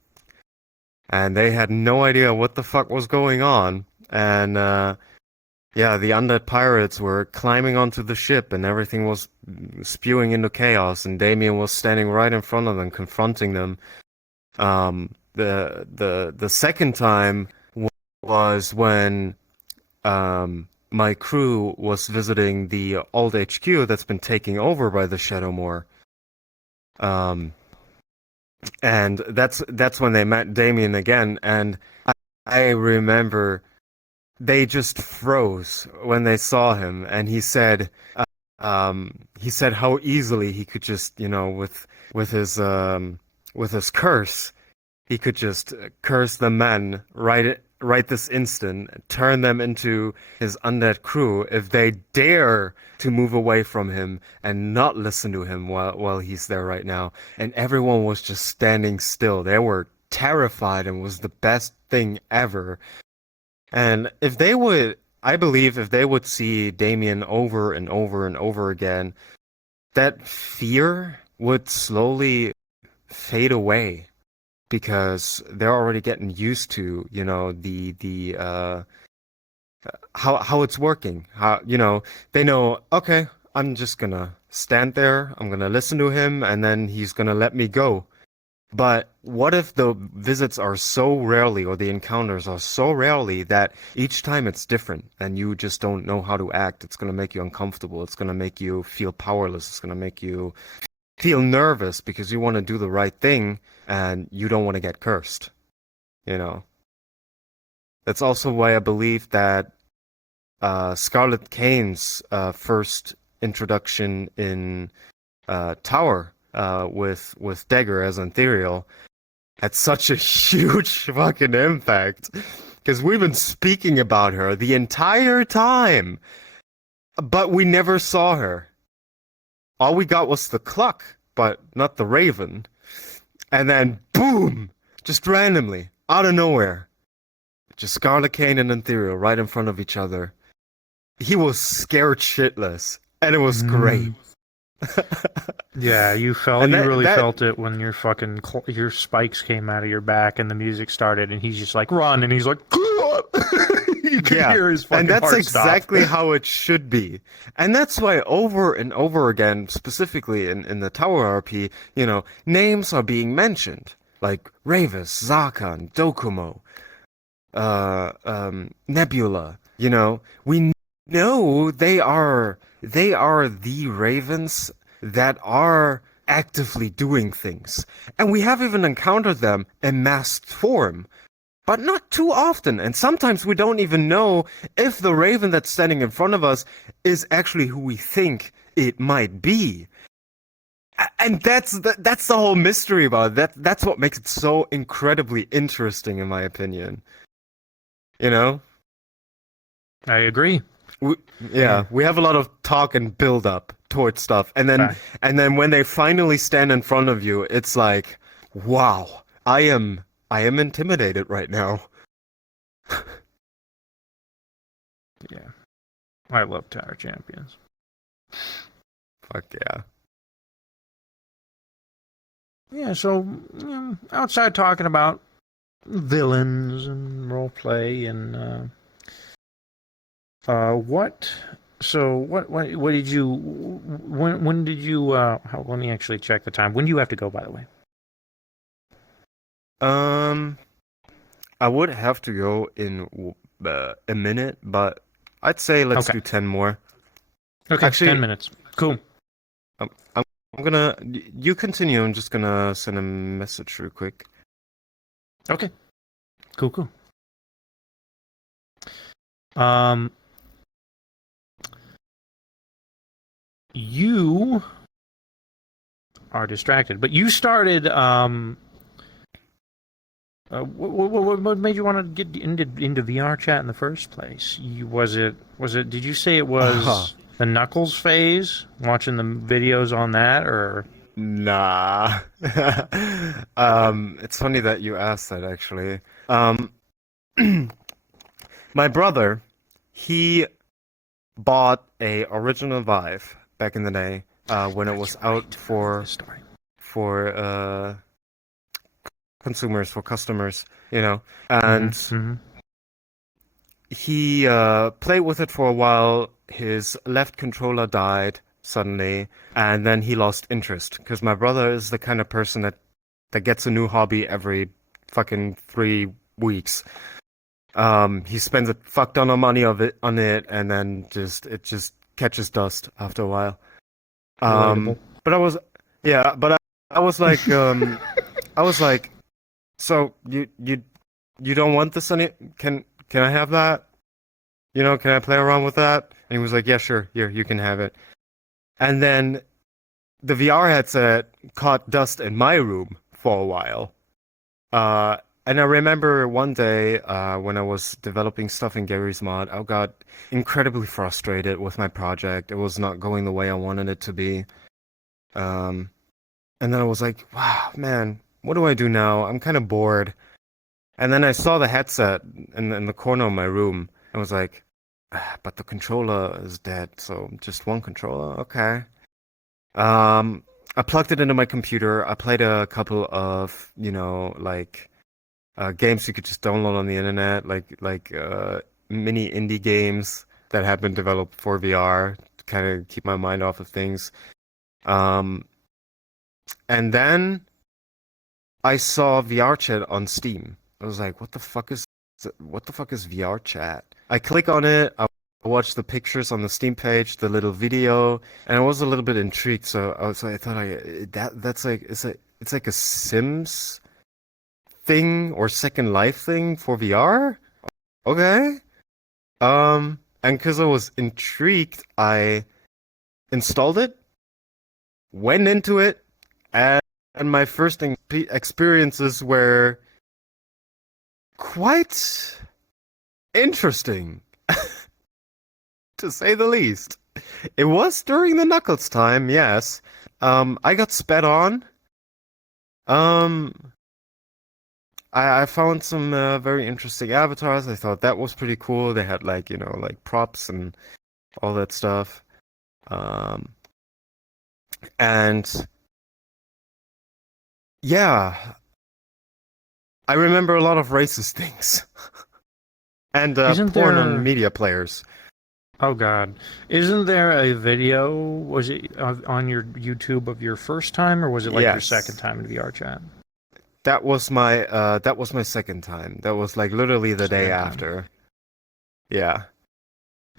And they had no idea what the fuck was going on. And the undead pirates were climbing onto the ship and everything was spewing into chaos, and Damien was standing right in front of them, confronting them. The second time was when my crew was visiting the old HQ that's been taken over by the Shadowmoor. And that's when they met Damien again, and I remember they just froze when they saw him, and he said how easily he could just, with his curse, he could just curse the men right this instant, turn them into his undead crew if they dare to move away from him and not listen to him while he's there right now. And everyone was just standing still. They were terrified, and was the best thing ever. And I believe if they would see Damien over and over and over again, that fear would slowly fade away, because they're already getting used to, the how it's working. How, they know, okay, I'm just gonna stand there, I'm gonna listen to him, and then he's gonna let me go. But what if the visits are so rarely, or the encounters are so rarely, that each time it's different and you just don't know how to act? It's going to make you uncomfortable. It's going to make you feel powerless. It's going to make you feel nervous because you want to do the right thing and you don't want to get cursed, That's also why I believe that Scarlet Kane's first introduction in Tower with Dagger as Ethereal had such a huge fucking impact because we've been speaking about her the entire time, but we never saw her. All we got was the cluck, but not the raven. And then boom, just randomly out of nowhere, just Scarlet Kane and Ethereal right in front of each other. He was scared shitless, and it was great. Yeah, you And really felt it when your fucking your spikes came out of your back and the music started, and he's just like run, and he's like, you could hear his fucking and that's heart exactly stop. how it should be. And that's why over and over again, specifically in the Tower RP, names are being mentioned. Like Ravis, Zakan, Dokumo, Nebula, we know they are the ravens that are actively doing things. And we have even encountered them in masked form, but not too often. And sometimes we don't even know if the raven that's standing in front of us is actually who we think it might be. And that's the whole mystery about it. That's what makes it so incredibly interesting, in my opinion. You know? I agree. We, Yeah. we have a lot of talk and build up towards stuff, and then Fact. when they finally stand in front of you, it's like, wow, I am intimidated right now. Yeah. I love Tower Champions. Fuck yeah. Yeah, so outside talking about villains and roleplay and what? So what did you? When did you? Let me actually check the time. When do you have to go? By the way. Um, I would have to go in a minute, but I'd say let's Okay. do 10 more. Okay. Actually, 10 minutes. Cool. I'm gonna you continue. I'm just gonna send a message real quick. Okay. Cool. Cool. Um, you are distracted, but you started. What made you want to get into VR chat in the first place? Was it? Did you say it was the Knuckles phase? Watching the videos on that, or Nah. It's funny that you asked that actually. My brother, he bought a original Vive back in the day, when it was out for this story? for consumers, for customers, and Mm-hmm. he played with it for a while. His left controller died suddenly, and then he lost interest because my brother is the kind of person that gets a new hobby every fucking 3 weeks. He spends a fuck ton of money on it, and then it just catches dust after a while. Relatable. But I was, yeah, but I was like, I was like, so you don't want this any? Can I have that? Can I play around with that? And he was like, yeah, sure, here, you can have it. And then the VR headset caught dust in my room for a while. And I remember one day, when I was developing stuff in Gary's mod, I got incredibly frustrated with my project. It was not going the way I wanted it to be. Um, and then I was like, wow, man, what do I do now? I'm kind of bored. And then I saw the headset in the corner of my room. I was like, but the controller is dead, so just one controller? Okay. I plugged it into my computer. I played a couple of, like games you could just download on the internet, like mini indie games that have been developed for VR to kind of keep my mind off of things. Um, and then I saw VR chat on Steam. I was like, what the fuck is VR chat? I click on it. I watched the pictures on the Steam page, the little video, and I was a little bit intrigued. So I thought that's like it's like a Sims thing or Second Life thing for VR. Okay. And because I was intrigued, I installed it, went into it, and, and my first experiences were quite interesting, to say the least. It was during the Knuckles time, yes. I got sped on. Um, I found some very interesting avatars. I thought that was pretty cool. They had like, like props and all that stuff. Um, and yeah, I remember a lot of racist things and Isn't porn on there? media players. Oh God, isn't there a video? Was it on your YouTube of your first time, or was it like your second Yes. time in VR chat? That was my second time. That was like literally the day Second time. after. Yeah.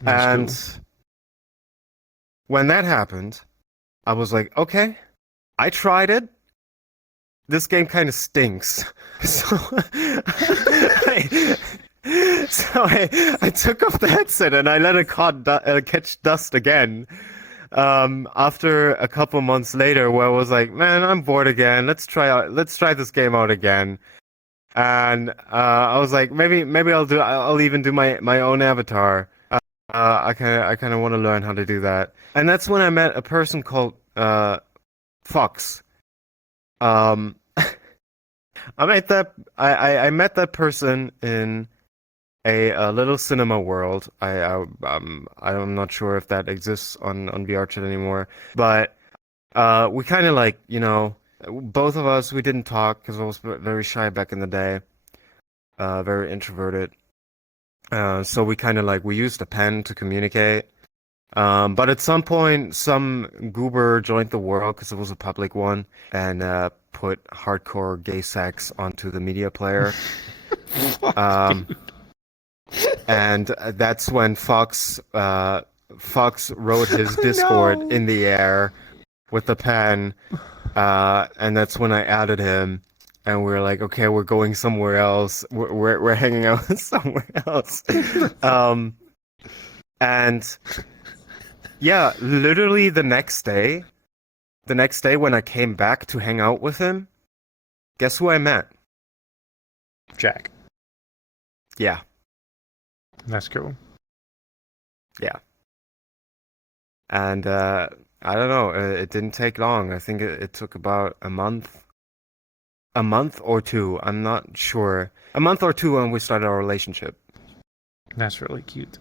That's And cool. when that happened, I was like, okay, I tried it. This game kind of stinks. So I, I took off the headset and I let it catch dust again. After a couple months later, where I was like, man, I'm bored again. Let's try this game out again. And I was like, maybe I'll even do my own avatar. I kind of want to learn how to do that. And that's when I met a person called Fox. Um, I met that person in a little cinema world. I'm not sure if that exists on VR Chat anymore, but we kind of like, both of us, we didn't talk because I was very shy back in the day, very introverted. So we kind of like we used a pen to communicate. But at some point, some goober joined the world because it was a public one and put hardcore gay sex onto the media player. Fuck, Um, dude. and that's when Fox wrote his Discord No. in the air with the pen. And that's when I added him. And we were like, okay, we're going somewhere else. We're hanging out somewhere else. Um, and yeah, literally the next day when I came back to hang out with him, guess who I met? Jack. Yeah, That's cool. yeah. And I don't know, it didn't take long. I think it took about a month or two. I'm not sure. A month or two when we started our relationship. That's really cute.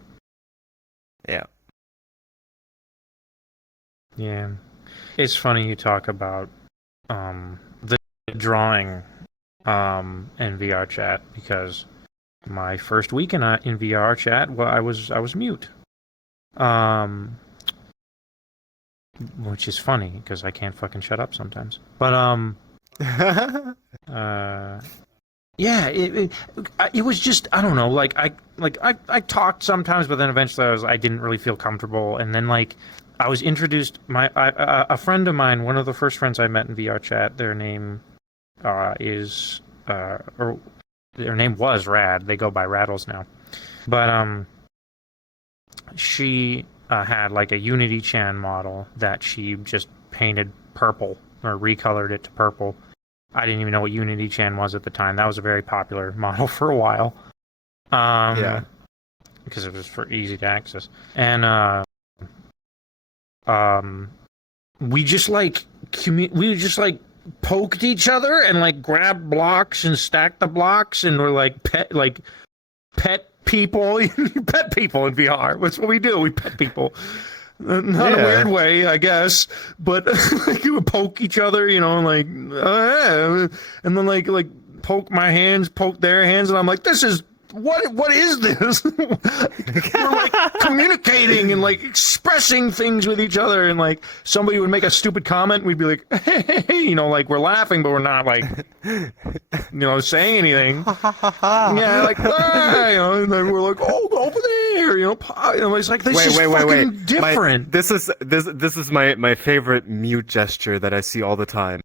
Yeah. Yeah. It's funny you talk about the drawing in VR chat because my first week in VR chat, well, I was mute. Um, which is funny because I can't fucking shut up sometimes. But uh, yeah, it was just I don't know. I talked sometimes, but then eventually I didn't really feel comfortable, and then like I was introduced a friend of mine, one of the first friends I met in VR chat. Their name is or their name was Rad. They go by Rattles now, but she had like a Unity Chan model that she just painted purple or recolored it to purple. I didn't even know what Unity Chan was at the time. That was a very popular model for a while. Yeah. Um, because it was for easy to access. And um, we just like we just like poked each other and like grabbed blocks and stacked the blocks and we're like pet people, pet people in VR. That's what we do. We pet people. Not in a weird Yeah. way, I guess, but like you would poke each other, and like, and then like poke my hands, poke their hands, and I'm like, this is what is this? We're like communicating and like expressing things with each other, and like somebody would make a stupid comment, we'd be like, hey, like we're laughing, but we're not like, saying anything. Ha ha ha ha. Yeah, like, and then we're like, oh, over there, it's like this Wait, is wait, wait, wait. fucking different. This is my favorite mute gesture that I see all the time.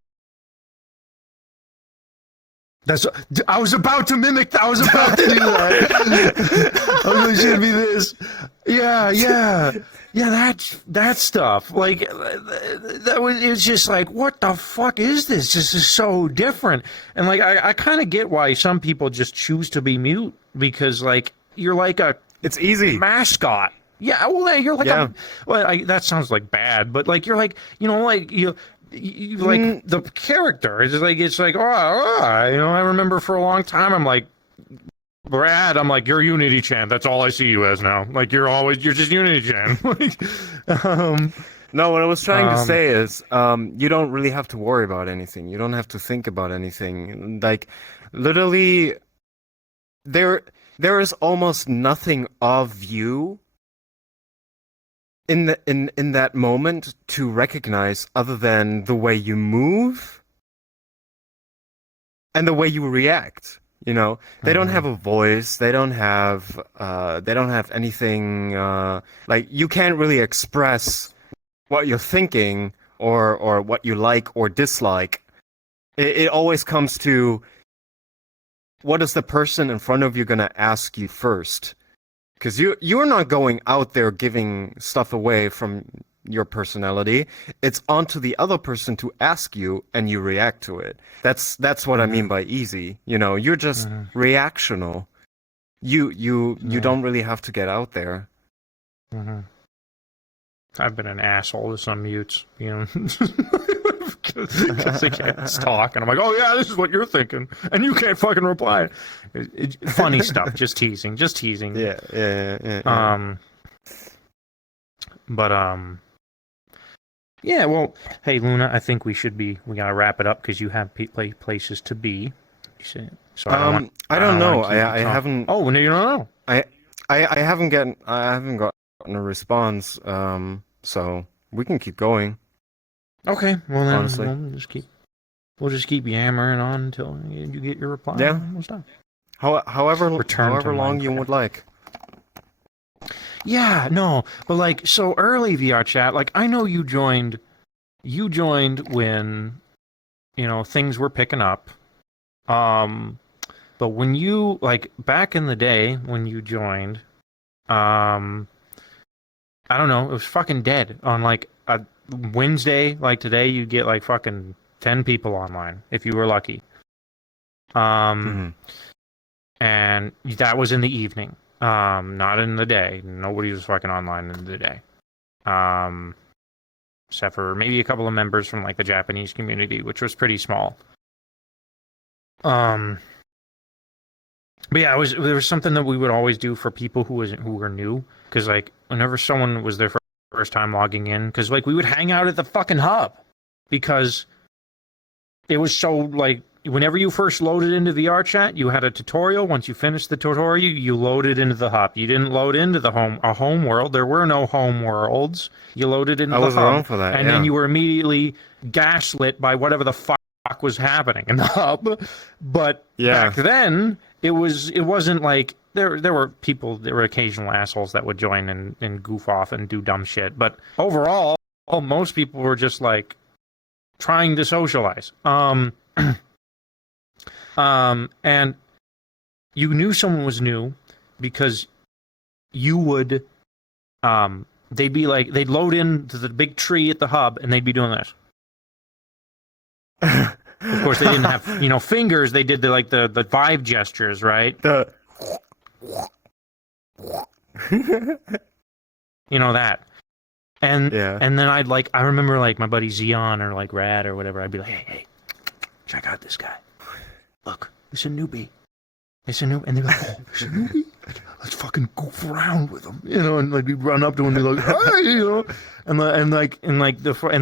That's. I was about to mimic. I was about to do that. I was like, should be this. Yeah, yeah, yeah. That stuff. Like that was. It's just like, what the fuck is this? This is so different. And like, I kind of get why some people just choose to be mute because like you're like a It's easy. mascot. Yeah, well, you're like Yeah. that sounds like bad, but like you're like like you like the character. It's like I remember for a long time I'm like Brad. I'm like you're Unity Chan. That's all I see you as now. Like you're just Unity Chan. Like, No, what I was trying to say is, you don't really have to worry about anything. You don't have to think about anything. Like, literally, there is almost nothing of you in that moment to recognize other than the way you move and the way you react. You know, they don't have a voice. They don't have anything. Like you can't really express what you're thinking or what you like or dislike. It always comes to what is the person in front of you gonna ask you first? Because you're not going out there giving stuff away from your personality. It's onto the other person to ask you and you react to it. That's what I mean by easy. You know, you're just reactional. You don't really have to get out there. I've been an asshole to some mutes, because they can't talk, and I'm like, oh yeah, this is what you're thinking, and you can't fucking reply. Funny stuff, just teasing. Yeah. Yeah. Well, hey Luna, I think we gotta wrap it up because you have places to be. So I don't know. I haven't. Oh no, you don't know. I haven't gotten a response. So we can keep going. Okay, well then Honestly. we'll just keep yammering on until you get your reply. Yeah. We'll stop. However Return to long you Minecraft. would like. Yeah, no, but like so early VR chat, like I know you joined when things were picking up. But when you like back in the day when you joined, I don't know, it was fucking dead on like a Wednesday like today you'd get like fucking 10 people online if you were lucky. And that was in the evening. Not in the day. Nobody was fucking online in the day. Except for maybe a couple of members from like the Japanese community, which was pretty small. But yeah, there was something that we would always do for people who were new, because like whenever someone was their first time logging in, because like we would hang out at the fucking hub, because it was so like whenever you first loaded into VR chat, you had a tutorial. Once you finished the tutorial, you loaded into the hub. You didn't load into a home world. There were no home worlds. You loaded into the hub. I was wrong for that. And then you were immediately gaslit by whatever the fuck was happening in the hub. But back then, it wasn't like there were occasional assholes that would join and goof off and do dumb shit. But overall, most people were just like trying to socialize. And you knew someone was new because you would, they'd load into the big tree at the hub and they'd be doing this. Of course, they didn't have, fingers. They did the vibe gestures, right? That. And then I remember like my buddy Xeon or like Rad or whatever, I'd be like, hey, check out this guy. Look, it's a newbie. And they're like, oh, it's a newbie? Let's fucking goof around with him, and like we'd run up to him and be like, hey, and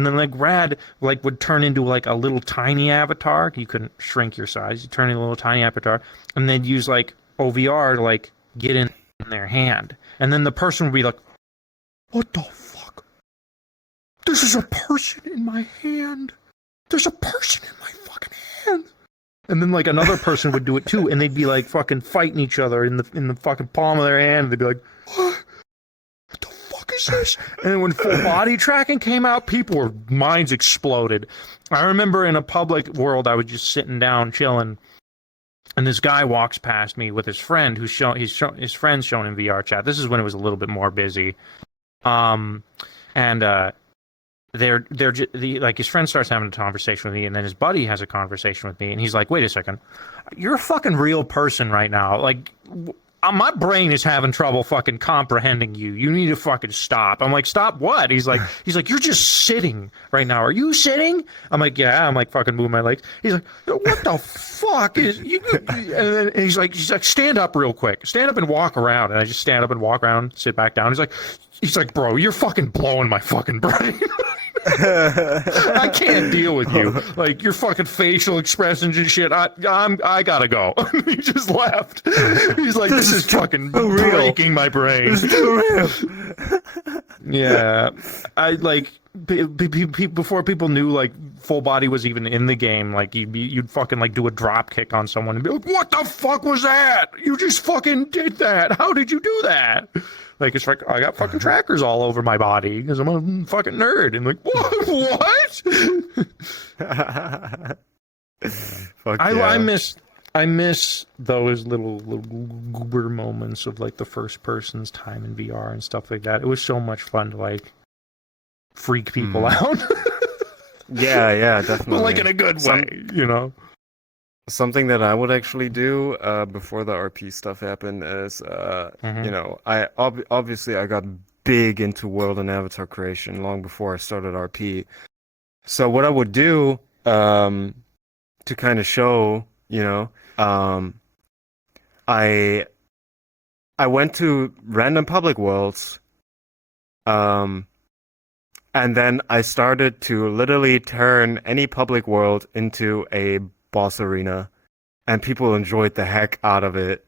then Rad like would turn into like a little tiny avatar. You couldn't shrink your size. You turn into a little tiny avatar, and they'd use like OVR to like get in their hand, and then the person would be like, what the fuck? This is a person in my hand. There's a person in my fucking hand. And then like another person would do it too, and they'd be like fucking fighting each other in the fucking palm of their hand. They'd be like, what the fuck is this? And then when full body tracking came out, minds exploded. I remember in a public world, I was just sitting down chilling, and this guy walks past me with his friend his friend's shown in VR chat. This is when it was a little bit more busy. And like his friend starts having a conversation with me, and then his buddy has a conversation with me, and he's like, "Wait a second, you're a fucking real person right now. Like, my brain is having trouble fucking comprehending you. You need to fucking stop." I'm like, "Stop what?" He's like, "You're just sitting right now. Are you sitting?" I'm like, "Yeah." I'm like, fucking moving my legs. He's like, "What the fuck is you?" And then he's like, "Stand up real quick. Stand up and walk around." And I just stand up and walk around, sit back down. He's like, "Bro, you're fucking blowing my fucking brain." I can't deal with you. Like, your fucking facial expressions and shit. I gotta go. He just left. He's like, this is fucking breaking my brain. It's too real. Yeah, I like before people knew like full body was even in the game. Like you'd fucking like do a drop kick on someone and be like, "What the fuck was that? You just fucking did that. How did you do that?" Like, it's like, I got fucking trackers all over my body because I'm a fucking nerd. And like, what? Fuck yeah. I miss those little goober moments of like the first person's time in VR and stuff like that. It was so much fun to like freak people out. Yeah, definitely. Like in a good way, you know? Something that I would actually do before the RP stuff happened is, you know, obviously I got big into world and avatar creation long before I started RP. So what I would do to kind of show, you know, I went to random public worlds, and then I started to literally turn any public world into a boss arena, and people enjoyed the heck out of it.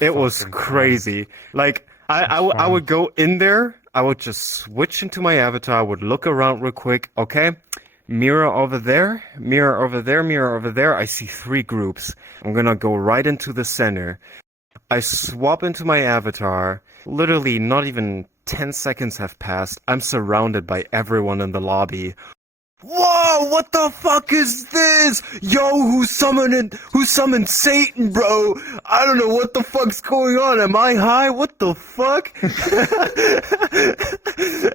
It was crazy. Fun. Like I would go in there, I would just switch into my avatar, I would look around real quick. Okay, mirror over there, mirror over there, mirror over there. I see 3 groups. I'm gonna go right into the center. I swap into my avatar. Literally, not even 10 seconds have passed. I'm surrounded by everyone in the lobby. Whoa, what the fuck is this? Yo, who summoned Satan, bro? I don't know what the fuck's going on. Am I high? What the fuck?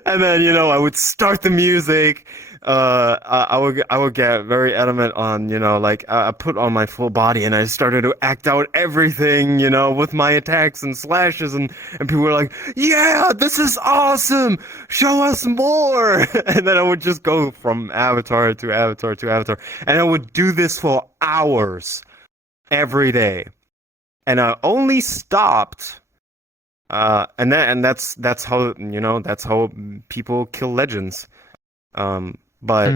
And then, you know, I would start the music. I would get very adamant on, you know, like I put on my full body and I started to act out everything, you know, with my attacks and slashes, and people were like, "Yeah, this is awesome. Show us more." And then I would just go from avatar to avatar to avatar, and I would do this for hours every day. And I only stopped and that's how, you know, that's how people kill legends. But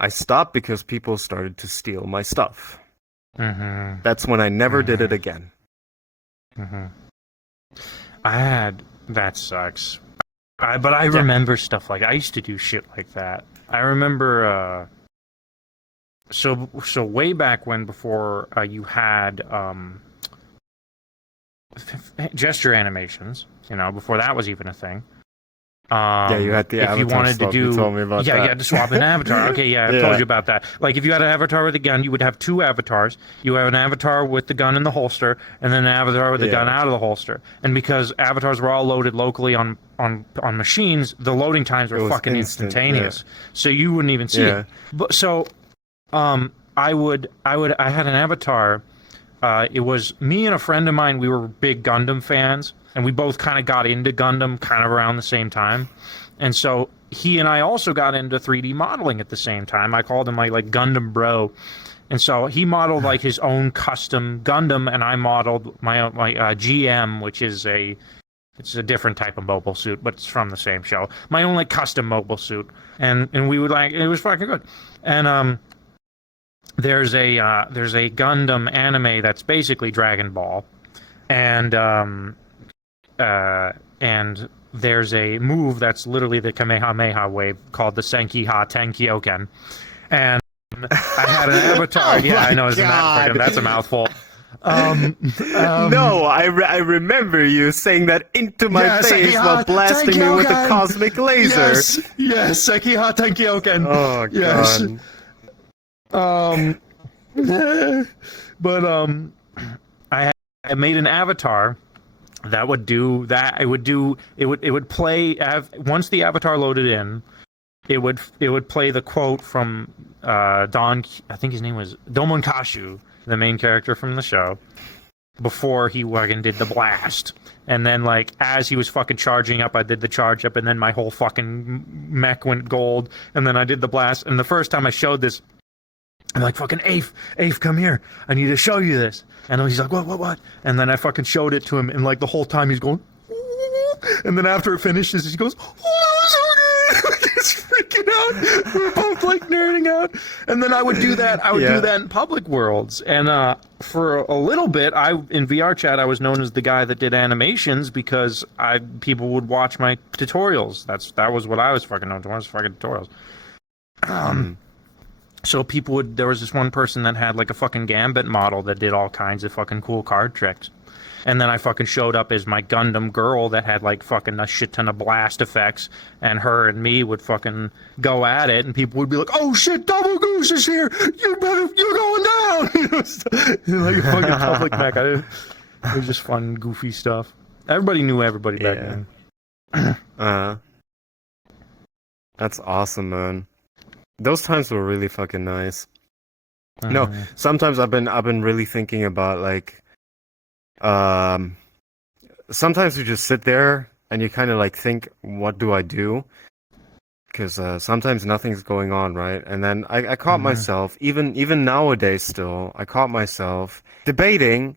I stopped because people started to steal my stuff. That's when I never did it again. That sucks. But I remember stuff like, I used to do shit like that. I remember, so way back when, before you had gesture animations, you know, before that was even a thing. Yeah, you had the if avatar you wanted swap. to do, You told me about that. you had to swap an avatar. Okay, yeah, I've told you about that. Like, if you had an avatar with a gun, you would have 2 avatars. You have an avatar with the gun in the holster, and then an avatar with the gun out of the holster. And because avatars were all loaded locally on machines, the loading times were fucking instantaneous. So you wouldn't even see it. But so, I had an avatar. It was me and a friend of mine. We were big Gundam fans, and we both kind of got into Gundam kind of around the same time. And so he and I also got into 3D modeling at the same time. I called him my like Gundam bro. And so he modeled like his own custom Gundam, and I modeled my GM, which is it's a different type of mobile suit, but it's from the same show. My own like custom mobile suit, and we would like, it was fucking good. And there's a Gundam anime that's basically Dragon Ball, and there's a move that's literally the Kamehameha wave called the Senki-Ha Tenkyoken. And I had an avatar. I know, that's a mouthful. No, I remember you saying that into my face while blasting me with a cosmic laser. Yes, Senki-Ha Tenkyoken. Oh, God. Yes. But I I made an avatar that would do that. It would play once the avatar loaded in. It would play the quote from Don. I think his name was Domon Kashu, the main character from the show, before he fucking did the blast. And then, like, as he was fucking charging up, I did the charge up, and then my whole fucking mech went gold. And then I did the blast. And the first time I showed this, I'm like, fucking Afe, come here. I need to show you this. And then he's like, what? And then I fucking showed it to him, and like the whole time he's going, and then after it finishes, he goes, he's freaking out. We're both like nerding out. And then I would do that. I would do that in public worlds. And for a little bit, in VR chat, I was known as the guy that did animations because people would watch my tutorials. That was what I was fucking known for, was fucking tutorials. So there was this one person that had like a fucking Gambit model that did all kinds of fucking cool card tricks. And then I fucking showed up as my Gundam girl that had like fucking a shit ton of blast effects, and her and me would fucking go at it, and people would be like, "Oh shit, Double Goose is here! You're going down!" Like a fucking public mech. It was just fun, goofy stuff. Everybody knew everybody back then. That's awesome, man. Those times were really fucking nice. No, sometimes I've been really thinking about like. Sometimes you just sit there and you kind of like think, what do I do? Because sometimes nothing's going on, right? And then I caught myself, even nowadays still, I caught myself debating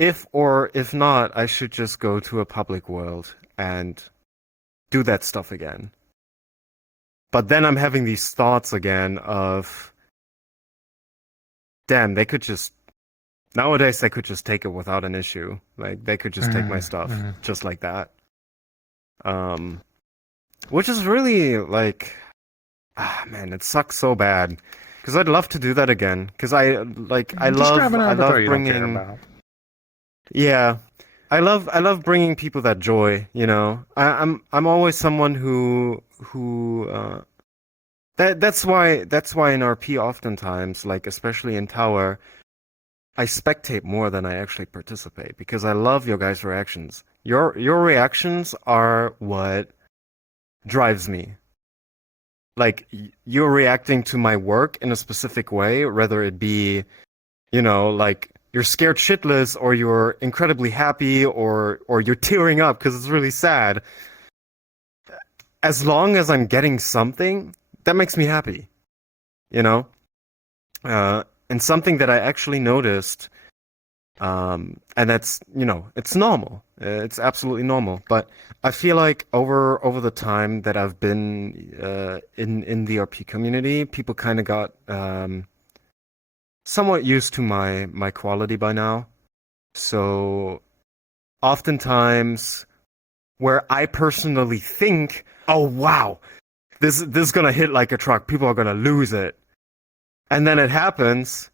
if or if not I should just go to a public world and do that stuff again. But then I'm having these thoughts again of, damn, nowadays, they could just take it without an issue. Like, they could just take my stuff just like that. Which is really, like... man, it sucks so bad. Because I'd love to do that again. Because I love bringing... Yeah. I love bringing people that joy, you know? I'm always someone who that's why in RP oftentimes, like, especially in Tower... I spectate more than I actually participate because I love your guys' reactions. Your reactions are what drives me. Like, you're reacting to my work in a specific way, whether it be, you know, like you're scared shitless or you're incredibly happy or you're tearing up because it's really sad. As long as I'm getting something, that makes me happy. You know? And something that I actually noticed, and that's, you know, it's normal. It's absolutely normal. But I feel like over the time that I've been in the RP community, people kind of got somewhat used to my quality by now. So oftentimes, where I personally think, oh wow, this is gonna hit like a truck, people are gonna lose it. And then it happens,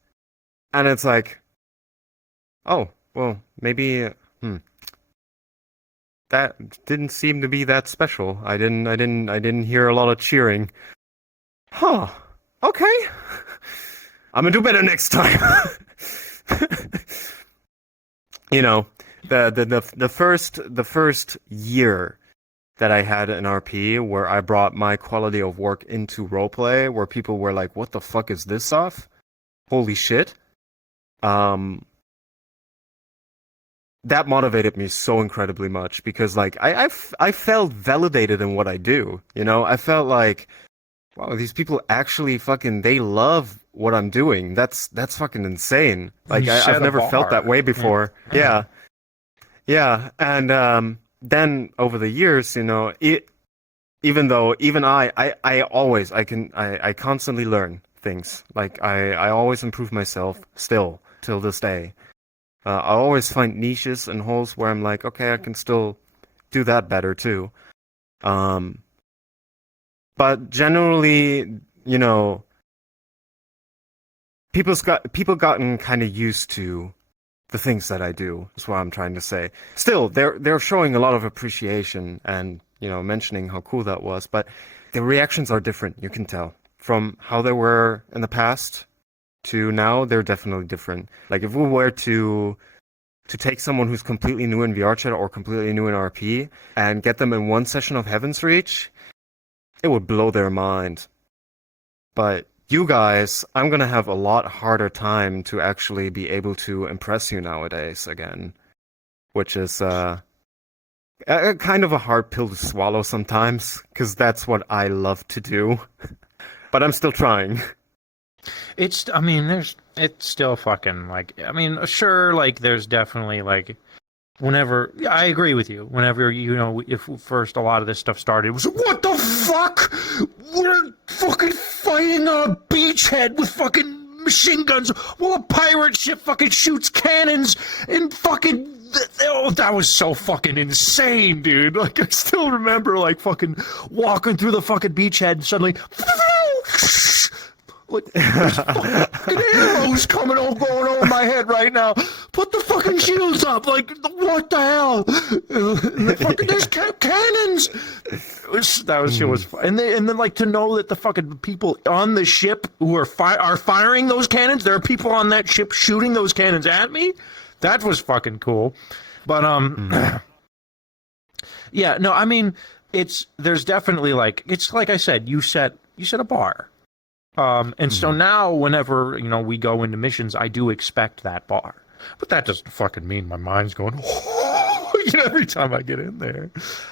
and it's like, oh, well, maybe that didn't seem to be that special. I didn't hear a lot of cheering. Huh. Okay. I'm gonna do better next time. You know, the first year that I had an RP where I brought my quality of work into roleplay, where people were like, "What the fuck is this stuff? Holy shit!" That motivated me so incredibly much because, like, I felt validated in what I do. You know, I felt like, wow, these people actually they love what I'm doing. That's fucking insane. Like, I've never felt that way before. Yeah. And then over the years, you know, even I constantly learn things. Like, I always improve myself still till this day. I always find niches and holes where I'm like, okay, I can still do that better too. But generally, you know, people gotten kind of used to the things that I do, is what I'm trying to say. Still, they're showing a lot of appreciation and, you know, mentioning how cool that was, but the reactions are different, you can tell, from how they were in the past, to now, they're definitely different. Like if we were to take someone who's completely new in VR chat or completely new in RP and get them in one session of Heaven's Reach, it would blow their mind. But you guys, I'm gonna have a lot harder time to actually be able to impress you nowadays again, which is kind of a hard pill to swallow sometimes, because that's what I love to do. But I'm still trying. It's still fucking like, I mean, sure, like there's definitely like, whenever, yeah, I agree with you. Whenever, you know, if first a lot of this stuff started, it was what the fuck? We're fucking fighting on a beachhead with fucking machine guns while a pirate ship fucking shoots cannons and fucking. Oh, that was so fucking insane, dude. Like, I still remember, like, fucking walking through the fucking beachhead and suddenly. Like, there's fucking arrows going over my head right now. Put the fucking shields up. Like, what the hell? There's cannons. That was shit was fun. And then like to know that the fucking people on the ship who are firing those cannons, there are people on that ship shooting those cannons at me. That was fucking cool. But yeah, no, I mean, there's definitely like, it's like I said, you set a bar. And so now whenever, you know, we go into missions, I do expect that bar. But that doesn't fucking mean my mind's going, you know, every time I get in there.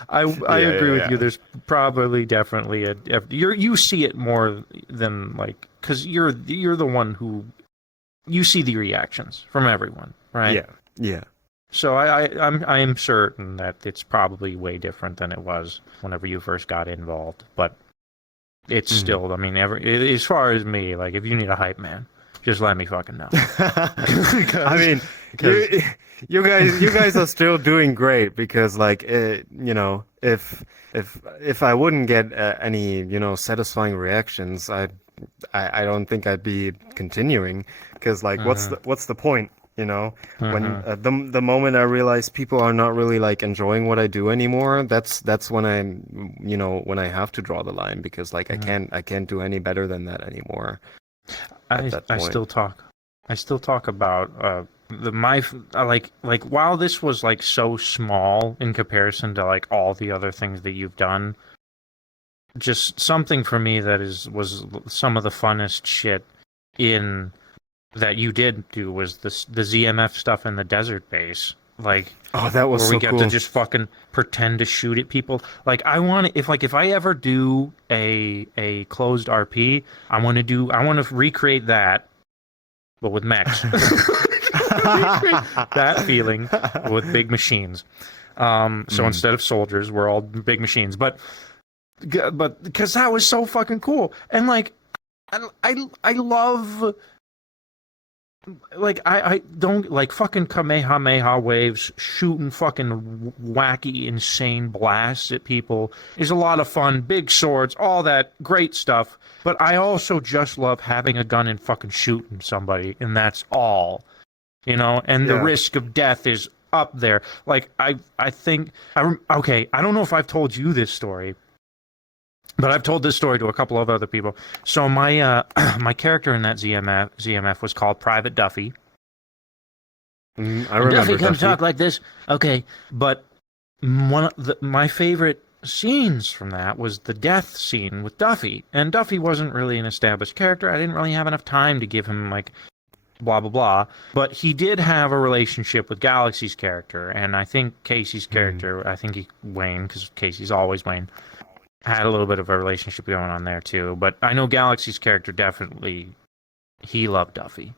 I agree with you. There's probably definitely you see it more than like, because you're the one who, you see the reactions from everyone, right? Yeah. So I'm certain that it's probably way different than it was whenever you first got involved. But it's still, I mean, as far as me, like, if you need a hype man, just let me fucking know. I mean, you guys are still doing great, because like you know, if I wouldn't get any, you know, satisfying reactions, I don't think I'd be continuing, because like what's the point, you know? When the moment I realize people are not really like enjoying what I do anymore, that's when I'm, you know, when I have to draw the line, because like I can't do any better than that anymore. I still talk about like while this was like so small in comparison to like all the other things that you've done, just something for me that was some of the funnest shit in that you did do was the ZMF stuff in the desert base. Like, oh, that was where so we got cool. to just fucking pretend to shoot at people. Like, I want to, if I ever do a closed RP, I want to recreate that, but with mechs. That feeling with big machines. So instead of soldiers, we're all big machines. But because that was so fucking cool, and like, I love. Like, I don't like fucking Kamehameha waves shooting fucking wacky, insane blasts at people. Is a lot of fun, big swords, all that great stuff. But I also just love having a gun and fucking shooting somebody, and that's all, you know. And the risk of death is up there. Like, I think okay, I don't know if I've told you this story, but I've told this story to a couple of other people. So my my character in that ZMF was called Private Duffy. I remember Duffy, come Duffy. talk like this. Okay, but one of my favorite scenes from that was the death scene with Duffy. And Duffy wasn't really an established character. I didn't really have enough time to give him like blah blah blah. But he did have a relationship with Galaxy's character, and I think Casey's character. I think Wayne, because Casey's always Wayne, had a little bit of a relationship going on there too. But I know Galaxy's character definitely, he loved Duffy.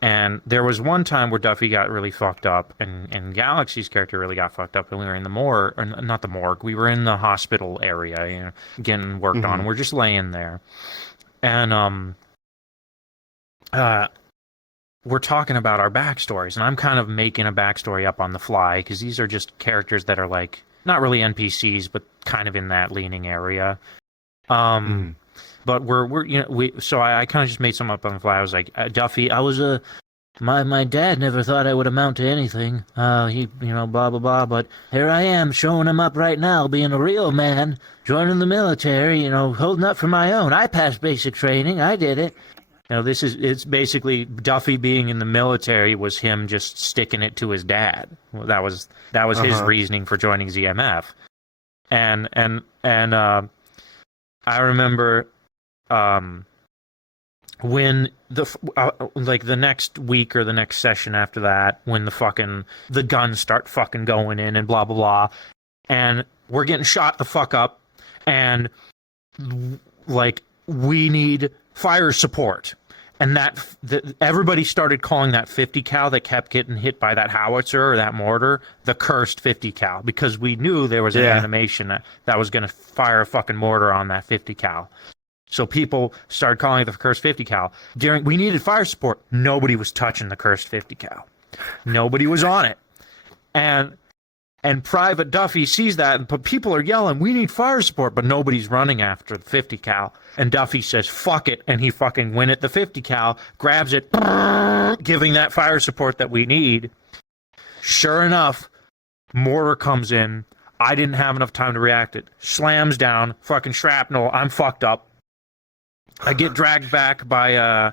And there was one time where Duffy got really fucked up, and Galaxy's character really got fucked up, and we were in the morgue, or not the morgue, we were in the hospital area, you know, getting worked on. We're just laying there. And we're talking about our backstories, and I'm kind of making a backstory up on the fly, because these are just characters that are like, not really NPCs, but kind of in that leaning area. But we're you know, so I kind of just made some up on the fly. I was like, Duffy, I was my dad never thought I would amount to anything. He, you know, blah blah blah. But here I am showing him up right now, being a real man, joining the military, you know, holding up for my own. I passed basic training. I did it. It's basically Duffy being in the military was him just sticking it to his dad. Well, that was his Uh-huh. reasoning for joining ZMF. And I remember um, when like the next week or the next session after that, when the guns start fucking going in and blah blah blah, and we're getting shot the fuck up, and like we need fire support. And everybody started calling that 50 cal that kept getting hit by that howitzer or that mortar the cursed 50 cal, because we knew there was an Yeah. animation that was going to fire a fucking mortar on that 50 cal. So people started calling it the cursed 50 cal. We needed fire support. Nobody was touching the cursed 50 cal. Nobody was on it. And Private Duffy sees that, but people are yelling, "We need fire support," but nobody's running after the 50 cal. And Duffy says, "Fuck it," and he fucking went at the 50 cal, grabs it, giving that fire support that we need. Sure enough, mortar comes in. I didn't have enough time to react. It slams down, fucking shrapnel. I'm fucked up. I get dragged back by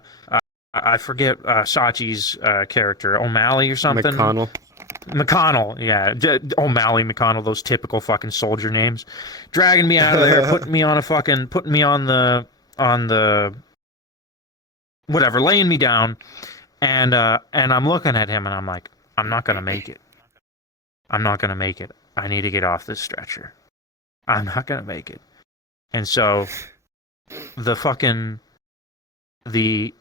I forget Sachi's character, O'Malley or something. McConnell, yeah. O'Malley, McConnell, those typical fucking soldier names. Dragging me out of there, putting me on the whatever, laying me down, and I'm looking at him and I'm like, I'm not gonna make it. I'm not gonna make it. I need to get off this stretcher. I'm not gonna make it. And so the fucking the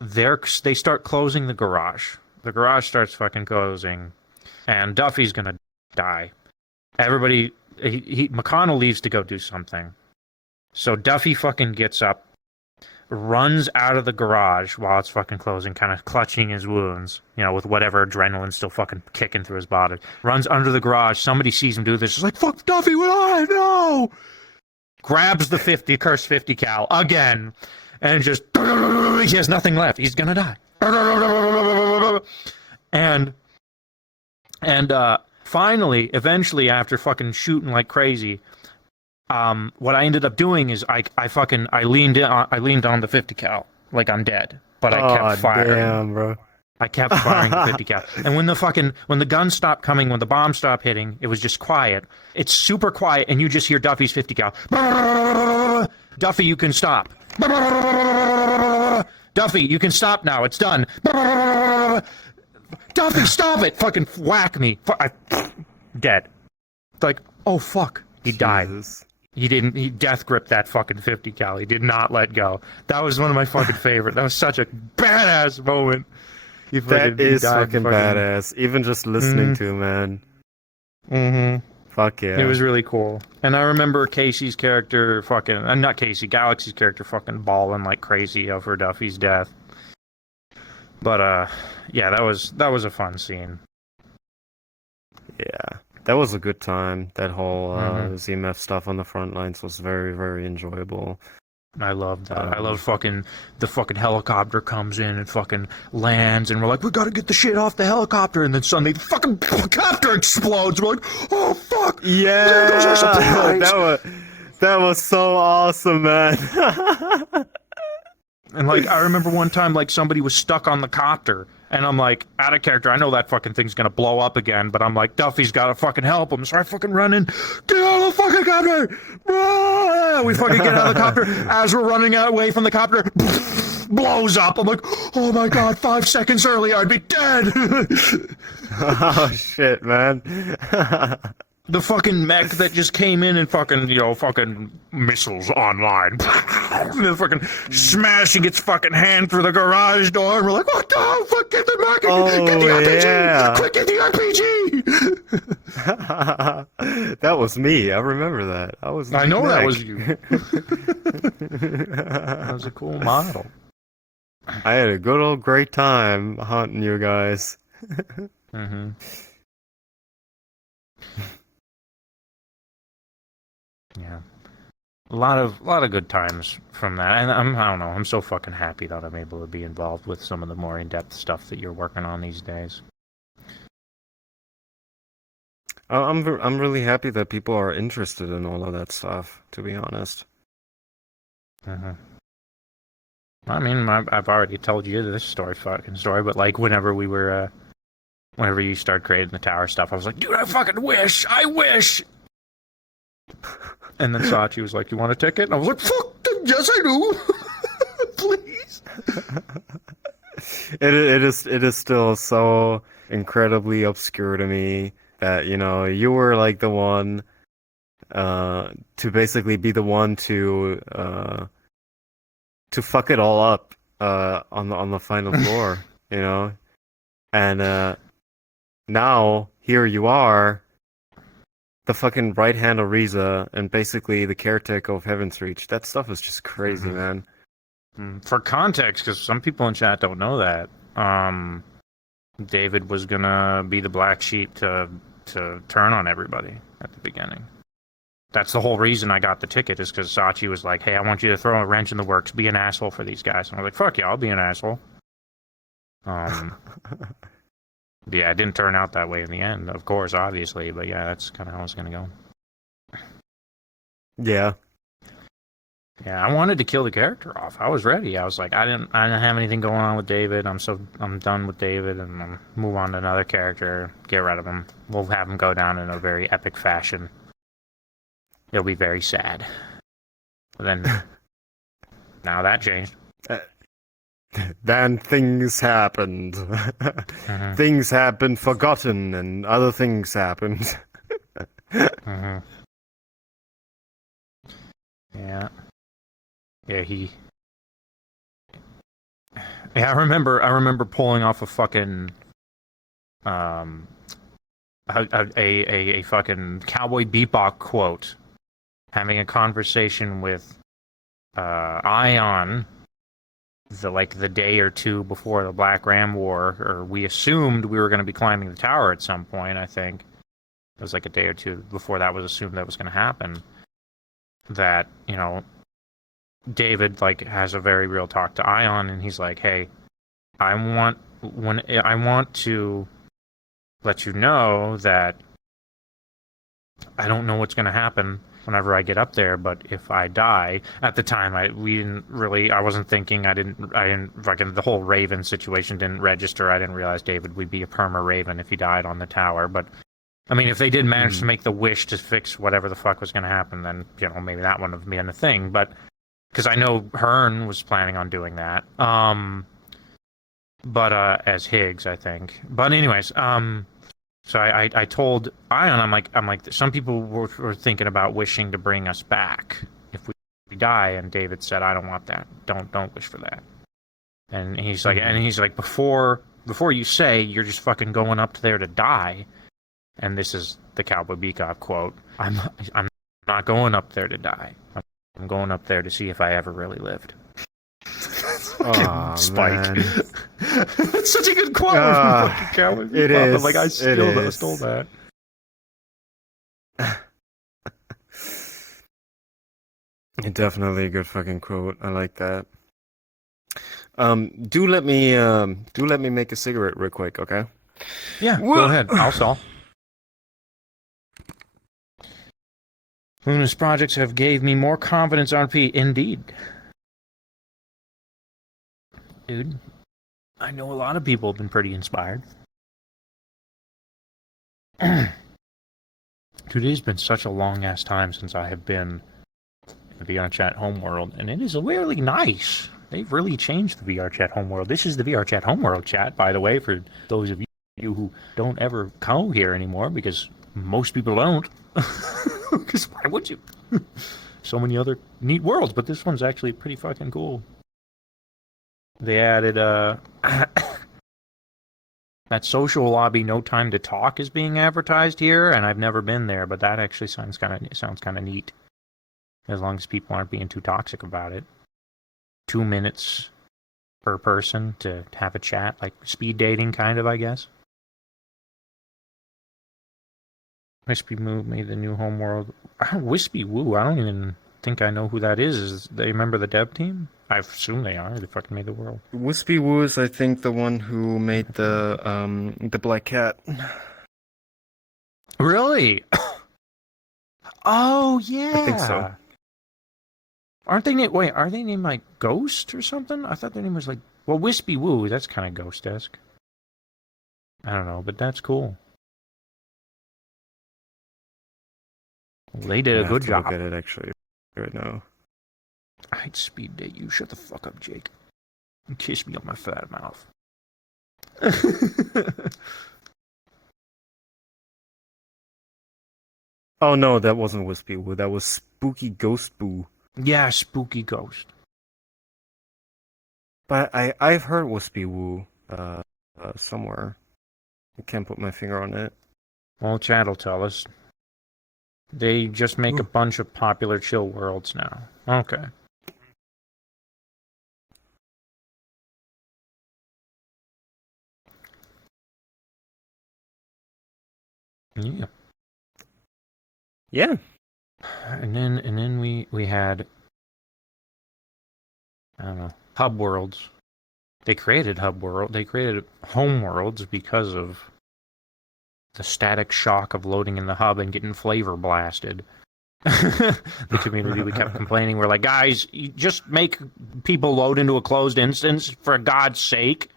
they start closing the garage. The garage starts fucking closing, and Duffy's gonna die. Everybody, McConnell leaves to go do something. So Duffy fucking gets up, runs out of the garage while it's fucking closing, kind of clutching his wounds, with whatever adrenaline still fucking kicking through his body. Runs under the garage. Somebody sees him do this. It's like, fuck Duffy, what on? No! Grabs the cursed 50 cal again, and just, he has nothing left. He's gonna die. And finally, eventually, after fucking shooting like crazy, what I ended up doing is I leaned on the 50 cal like I'm dead, but I kept firing. Damn, bro. I kept firing the 50 cal. And when the guns stopped coming, when the bombs stopped hitting, it was just quiet. It's super quiet, and you just hear Duffy's 50 cal. Duffy, you can stop. Duffy, you can stop now. It's done. Duffy, stop it! Fucking whack me. Dead. Like, oh fuck. He died. He death gripped that fucking 50 cal. He did not let go. That was one of my fucking favorite. That was such a badass moment. That is fucking badass. Even just listening to, man. Mm-hmm. Fuck yeah. It was really cool. And I remember Casey's character not Casey, Galaxy's character fucking bawling like crazy over Duffy's death. But yeah, that was a fun scene. Yeah. That was a good time. That whole ZMF stuff on the front lines was very, very enjoyable. I love that. I love the fucking helicopter comes in and fucking lands, and we're like, we gotta get the shit off the helicopter, and then suddenly the fucking helicopter explodes. We're like, oh fuck! Yeah, there goes our supplies. that was so awesome, man. And like, I remember one time, like, somebody was stuck on the copter, and I'm like, out of character, I know that fucking thing's gonna blow up again, but I'm like, Duffy's gotta fucking help him, so I fucking run in, get out of the fucking copter! Ah! We fucking get out of the copter, as we're running away from the copter, blows up. I'm like, oh my god, 5 seconds earlier, I'd be dead! Oh shit, man. The fucking mech that just came in and fucking missiles online. The fucking smashing its fucking hand through the garage door. And we're like, what the fuck? Get the mech! Get the RPG! Yeah. Quick, get the RPG! That was me. I remember that. I know that was you. That was a cool model. I had a good old great time hunting you guys. Mm-hmm. Yeah, a lot of good times from that, and I don't know. I'm so fucking happy that I'm able to be involved with some of the more in-depth stuff that you're working on these days. I'm really happy that people are interested in all of that stuff. To be honest. Mm-hmm. I mean, I've already told you this fucking story, but like whenever you start creating the tower stuff, I was like, dude, I wish. And then Sachi was like, you want a ticket? And I was like, fuck, yes, I do. Please. It is still so incredibly obscure to me that, you were like the one to basically be the one to fuck it all up on the final floor, and now here you are, the fucking right hand of Riza and basically the caretaker of Heaven's Reach. That stuff is just crazy, man. For context, because some people in chat don't know that, David was gonna be the black sheep to turn on everybody at the beginning. That's the whole reason I got the ticket, is because Sachi was like, hey, I want you to throw a wrench in the works, be an asshole for these guys. And I was like, fuck yeah, I'll be an asshole. Yeah, it didn't turn out that way in the end, of course, obviously, but yeah, that's kind of how it's gonna go. Yeah. Yeah, I wanted to kill the character off. I was ready. I was like, I didn't have anything going on with David. I'm done with David, and I'm move on to another character, get rid of him. We'll have him go down in a very epic fashion. It'll be very sad. But then, now that changed. Then things happened. Things have been forgotten, and other things happened. Yeah. Yeah, Yeah, I remember pulling off a fucking a fucking Cowboy Bebop quote, having a conversation with Ion the day or two before the Black Ram War, or we assumed we were going to be climbing the tower at some point. I think it was like a day or two before that was assumed that was going to happen. That, David has a very real talk to Ion, and he's like, hey, I want to let you know that I don't know what's going to happen whenever I get up there, but if I die, at the time I wasn't thinking, I didn't fucking, the whole Raven situation didn't register. I didn't realize David would be a perma Raven if he died on the tower. But I mean, if they did manage to make the wish to fix whatever the fuck was going to happen, then maybe that wouldn't have been a thing. But because I know Hearn was planning on doing that, but as Higgs, I think. But anyways, so I told Ion, I'm like, some people were thinking about wishing to bring us back if we die, and David said, I don't want that. Don't wish for that. And he's like, before you say you're just fucking going up there to die, and this is the Cowboy Bebop quote, I'm not going up there to die. I'm going up there to see if I ever really lived. Oh, Spike. Man. That's such a good quote. Cowboy Bebop. It is. Like, I stole that. Definitely a good fucking quote. I like that. Do let me make a cigarette real quick, okay? Yeah, go ahead. I'll stall. Luna's projects have gave me more confidence, RP. Indeed. Dude, I know a lot of people have been pretty inspired. Today's been such a long-ass time since I have been in the VR Chat homeworld, and it is really nice. They've really changed the VR Chat homeworld. This is the VR Chat homeworld chat, by the way, for those of you who don't ever come here anymore, because most people don't. Because why would you? So many other neat worlds, but this one's actually pretty fucking cool. They added that social lobby, no time to talk, is being advertised here, and I've never been there, but that actually sounds kind of neat. As long as people aren't being too toxic about it. 2 minutes per person to have a chat, like speed dating, kind of, I guess. Wispy Moo made the new homeworld. Wispy Woo, I don't even think I know who that is. Is they member the dev team? I assume they are. They fucking made the world. Wispy Woo is, I think, the one who made the Black Cat. Really? Oh yeah. I think so. Aren't they named? Wait, are they named like Ghost or something? I thought their name was like. Well, Wispy Woo. That's kind of ghost-esque. I don't know, but that's cool. They did a good job. Look at it actually right now. I'd speed date you. Shut the fuck up, Jake. And kiss me on my fat mouth. Oh no, that wasn't Wispy Woo. That was Spooky Ghost Boo. Yeah, spooky ghost. But I've heard Wispy Woo somewhere. I can't put my finger on it. Well, Chad will tell us. They just make a bunch of popular chill worlds now. Okay. Yeah. Yeah. And then we had, I don't know, hub worlds. They created home worlds because of the static shock of loading in the hub and getting flavor blasted. The community, we kept complaining. We're like, guys, you just make people load into a closed instance for God's sake.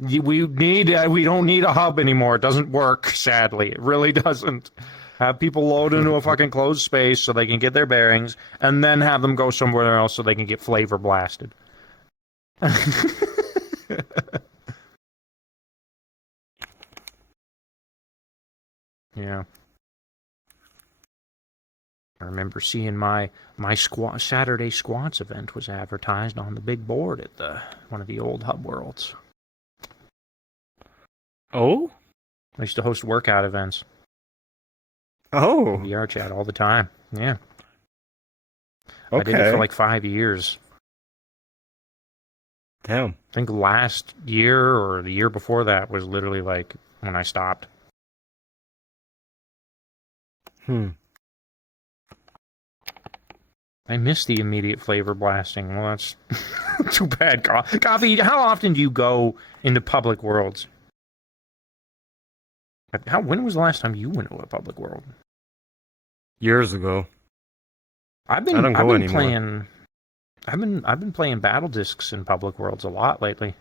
We don't need a hub anymore. It doesn't work, sadly. It really doesn't. Have people load into a fucking closed space so they can get their bearings, and then have them go somewhere else so they can get flavor blasted. Yeah. I remember seeing my Saturday squats event was advertised on the big board at one of the old hub worlds. Oh? I used to host workout events. Oh. VR chat all the time. Yeah. Okay. I did it for like 5 years. Damn. I think last year or the year before that was literally like when I stopped. I miss the immediate flavor blasting. Well, that's too bad. Coffee, how often do you go into public worlds? When was the last time you went to a public world? Years ago. I don't go anymore. I've been playing battle discs in public worlds a lot lately.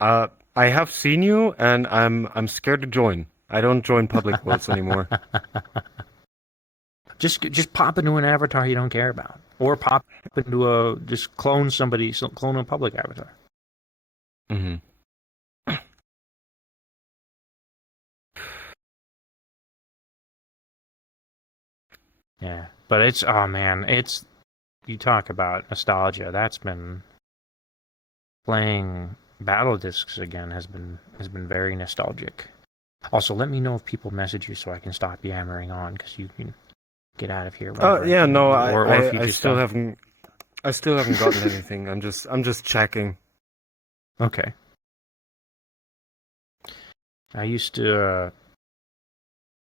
I have seen you, and I'm scared to join. I don't join public worlds anymore. Just pop into an avatar you don't care about, or pop into just clone a public avatar. Mm-hmm. Yeah, but it's you talk about nostalgia. That's been playing battle discs again has been very nostalgic. Also, let me know if people message you so I can stop yammering on, because you can get out of here. Oh yeah, no, I still haven't gotten anything. I'm just checking. Okay. I used to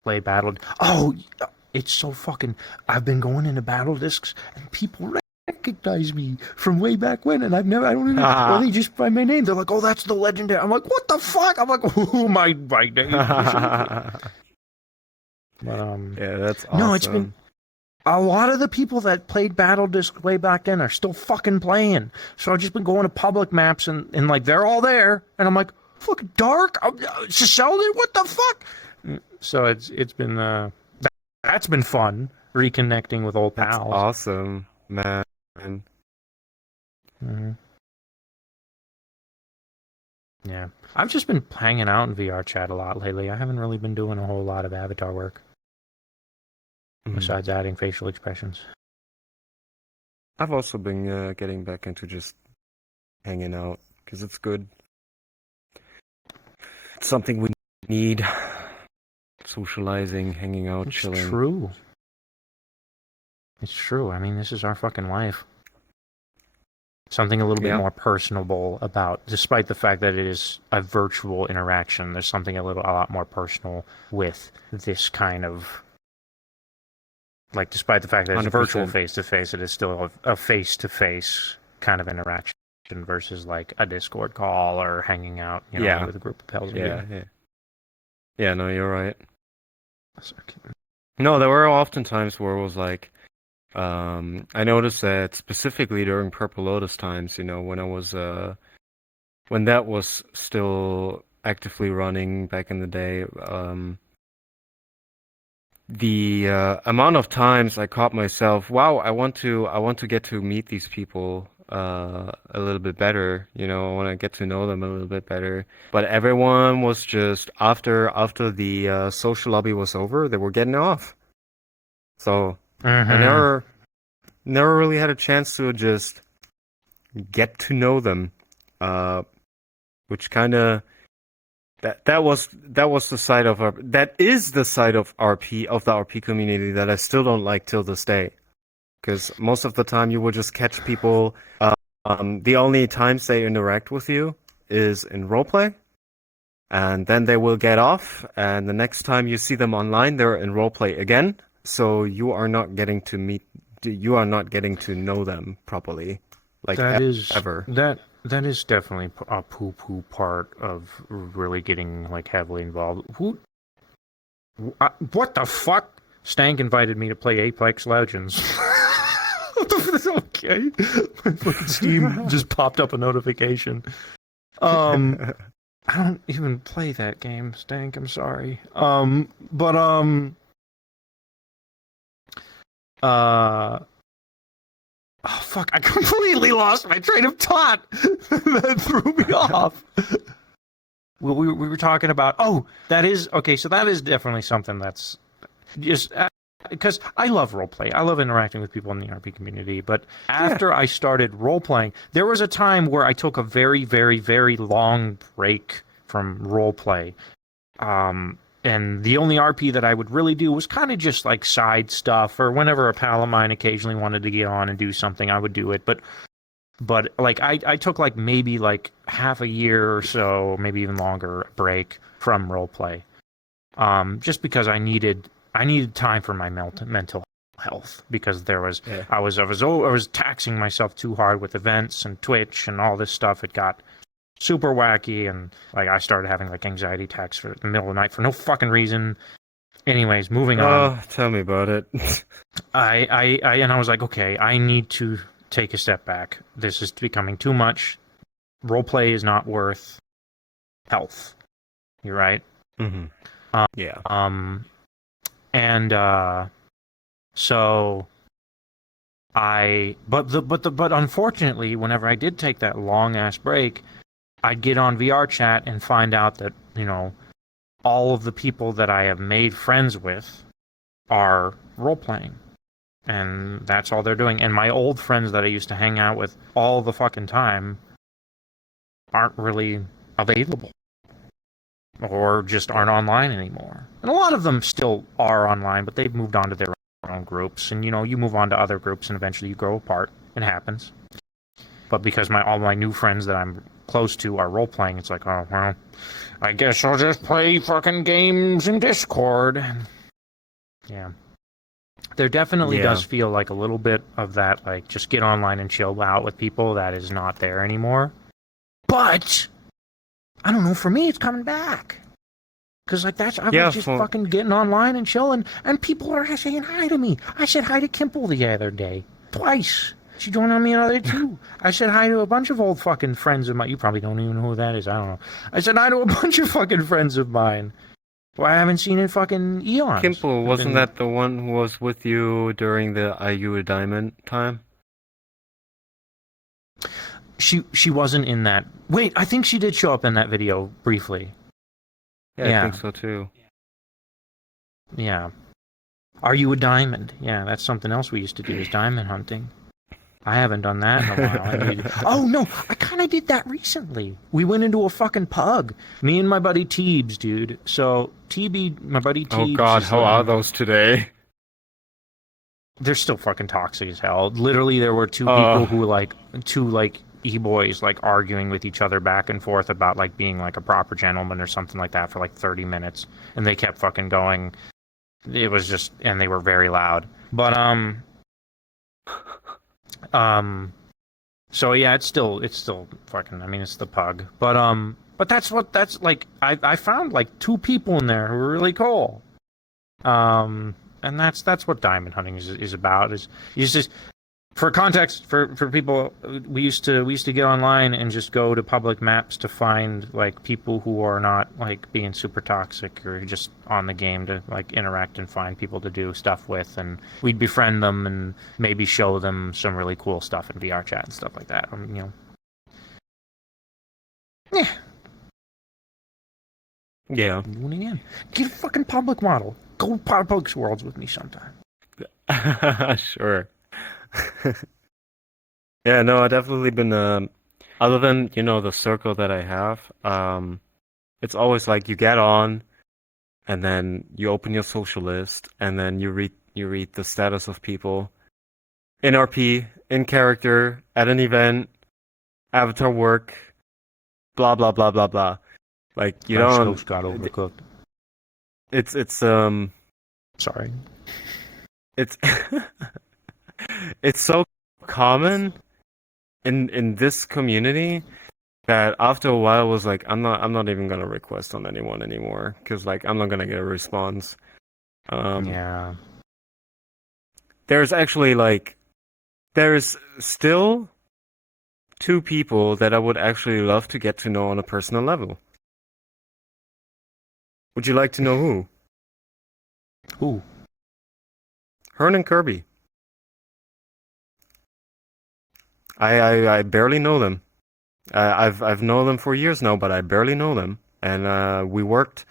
play battle. Oh, it's so fucking. I've been going into battle discs, and people recognize me from way back when, and I don't even. Or they just find my name. They're like, "Oh, that's the legendary." I'm like, "What the fuck?" I'm like, "Oh, my name." Yeah, that's awesome. No, it's been a lot of the people that played battle disc way back then are still fucking playing. So I've just been going to public maps and like they're all there, and I'm like, "Fucking dark, Sheldon, what the fuck?" So it's been that's been fun reconnecting with old pals. That's awesome, man. Mm-hmm. Yeah, I've just been hanging out in VR chat a lot lately. I haven't really been doing a whole lot of avatar work. Besides adding facial expressions. I've also been getting back into just hanging out, because it's good. It's something we need. Socializing, hanging out, chilling. It's true. It's true. I mean, this is our fucking life. Something a little bit more personable about, despite the fact that it is a virtual interaction, there's something a lot more personal with this kind of. Like, despite the fact that it's 100%. virtual face-to-face, it is still a face-to-face kind of interaction versus, like, a Discord call or hanging out, with a group of pals. Yeah, no, you're right. No, there were often times where it was like, I noticed that specifically during Purple Lotus times, when I was when that was still actively running back in the day, the amount of times I caught myself, wow, I want to get to meet these people a little bit better, I want to get to know them a little bit better. But everyone was just after the social lobby was over, they were getting off. So I Mm-hmm. never really had a chance to just get to know them, uh, which kind of that was the side of that is the side of the RP community that I still don't like till this day. Because most of the time you will just catch people. The only times they interact with you is in roleplay, and then they will get off. And the next time you see them online, they're in roleplay again. So you are not getting to know them properly, like That is ever. that is definitely a poo-poo part of really getting like heavily involved. What the fuck? Stank invited me to play Apex Legends. Okay, my fucking Steam just popped up a notification. Um, I don't even play that game, Stank. I'm sorry. But uh. Oh fuck! I completely lost my train of thought. That threw me off. Well, we were talking about. Oh, that is okay. So that is definitely something that's just because I love role play. I love interacting with people in the RP community. But Yeah. after I started role playing, there was a time where I took a very, very, very long break from role play. And the only RP that I would really do was kind of just like side stuff, or whenever a pal of mine occasionally wanted to get on and do something, I would do it. But like I took like maybe like half a year or so, maybe even longer break from roleplay. Just because I needed time for my mental health, because Yeah. I was taxing myself too hard with events and Twitch and all this stuff. It got super wacky, and like I started having like anxiety attacks for the middle of the night for no fucking reason. Anyways, moving on. Oh, tell me about it. I was like, okay, I need to take a step back. This is becoming too much. Roleplay is not worth health. You're right. hmm Um, Yeah. um and so but unfortunately, whenever I did take that long ass break, I'd get on VR chat and find out that, all of the people that I have made friends with are role playing. And that's all they're doing. And my old friends that I used to hang out with all the fucking time aren't really available, or just aren't Yeah. online anymore. And a lot of them still are online, but they've moved on to their own groups. And you move on to other groups, and eventually you grow apart. It happens. But because all my new friends that I'm close to are role playing, it's like, oh well, I guess I'll just play fucking games in Discord. Yeah. There definitely Yeah. does feel like a little bit of that, like, just get online and chill out with people, that is not there anymore. But I don't know, for me it's coming back. Cause like I Yeah. was just For fucking getting online and chilling, and people are saying hi to me. I said hi to Kimple the other day, twice. She joined on me another too. I said hi to a bunch of old fucking friends of mine. You probably don't even know who that is. I don't know. I said hi to a bunch of fucking friends of mine who I haven't seen in fucking eons. Kimple, I've wasn't been. that the one who was with you during the IU a Diamond time? She wasn't in that. Wait, I think she did show up in that video briefly. Yeah, I think Yeah, so too. yeah. Are you a diamond? Yeah, that's something else we used to do, is diamond hunting. I haven't done that in a while. I need. Oh no, I kind of did that recently. We went into a fucking pug. Me and my buddy Teebs, dude. So TB, my buddy Oh Teebs God, is how are those today? they're still fucking toxic as hell. Literally, there were two Uh, people who two e-boys like arguing with each other back and forth about like being like a proper gentleman or something like that for like 30 minutes, and they kept fucking going. It was just, and they were very loud. But um so yeah, it's still fucking, I mean, it's the pug. But that's like I found like two people in there who were really cool. Um and that's what diamond hunting is about. Is you just for context for people, we used to get online and just go to public maps to find like people who are not like being super toxic or just on the game to like interact and find people to do stuff with, and we'd befriend them and maybe show them some really cool stuff in VR chat and stuff like that. Yeah, Yeah. tuning in. Get a fucking public model. Go public worlds with me sometime. Sure. Yeah, no, I've definitely been other than, the circle that I have, it's always like you get on and then you open your social list and then you read the status of people in RP, in character, at an event, avatar work, blah blah blah blah blah. Like you French don't toast got overcooked. it's Sorry. it's it's so common in this community that after a while was like I'm not even gonna request on anyone anymore because like I'm not gonna get a response. Yeah. There's actually like there's still two people that I would actually love to get to know on a personal level. Would you like to know who? Who? Hearn and Kirby. I barely know them. I've known them for years now, but I barely know them. And we worked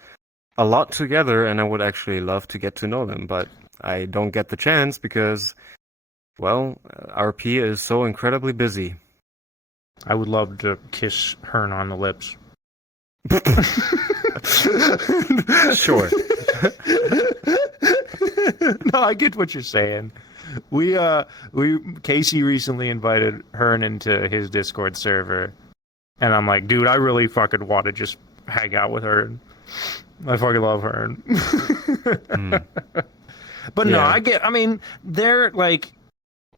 a lot together, and I would actually love to get to know them, but I don't get the chance because, well, RP is so incredibly busy. I would love to kiss Hearn on the lips. Sure. No, I get what you're saying. We Casey recently invited Hearn into his Discord server, and I'm like, dude, I really fucking want to just hang out with Hearn. I fucking love Hearn. But no, Yeah. I mean, they're like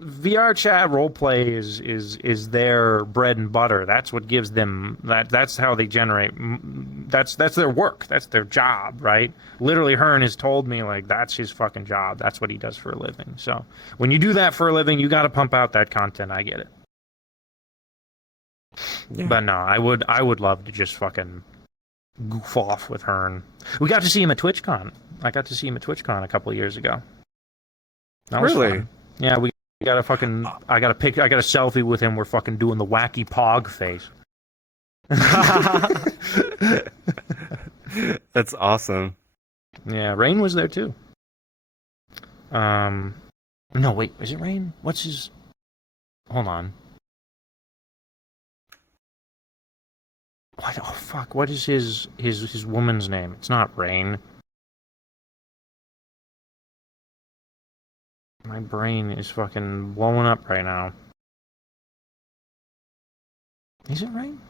VR chat roleplay is their bread and butter. That's what gives them that's how they generate. That's their work. That's their job, right? Literally, Hearn has told me like that's his fucking job. That's what he does for a living. So when you do that for a living, you got to pump out that content. I get it. Yeah. But no, I would love to just fucking goof off with Hearn. We got to see him at TwitchCon. I got to see him at TwitchCon a couple of years ago. That was Really? fun. Yeah, we got a fucking. I got a selfie with him. We're fucking doing the wacky pog face. That's awesome. Yeah, Rain was there too. No, wait, is it Rain? What's his? Hold on. What? Oh fuck! What is his woman's name? It's not Rain. My brain is fucking blowing up right now. Is it Rain?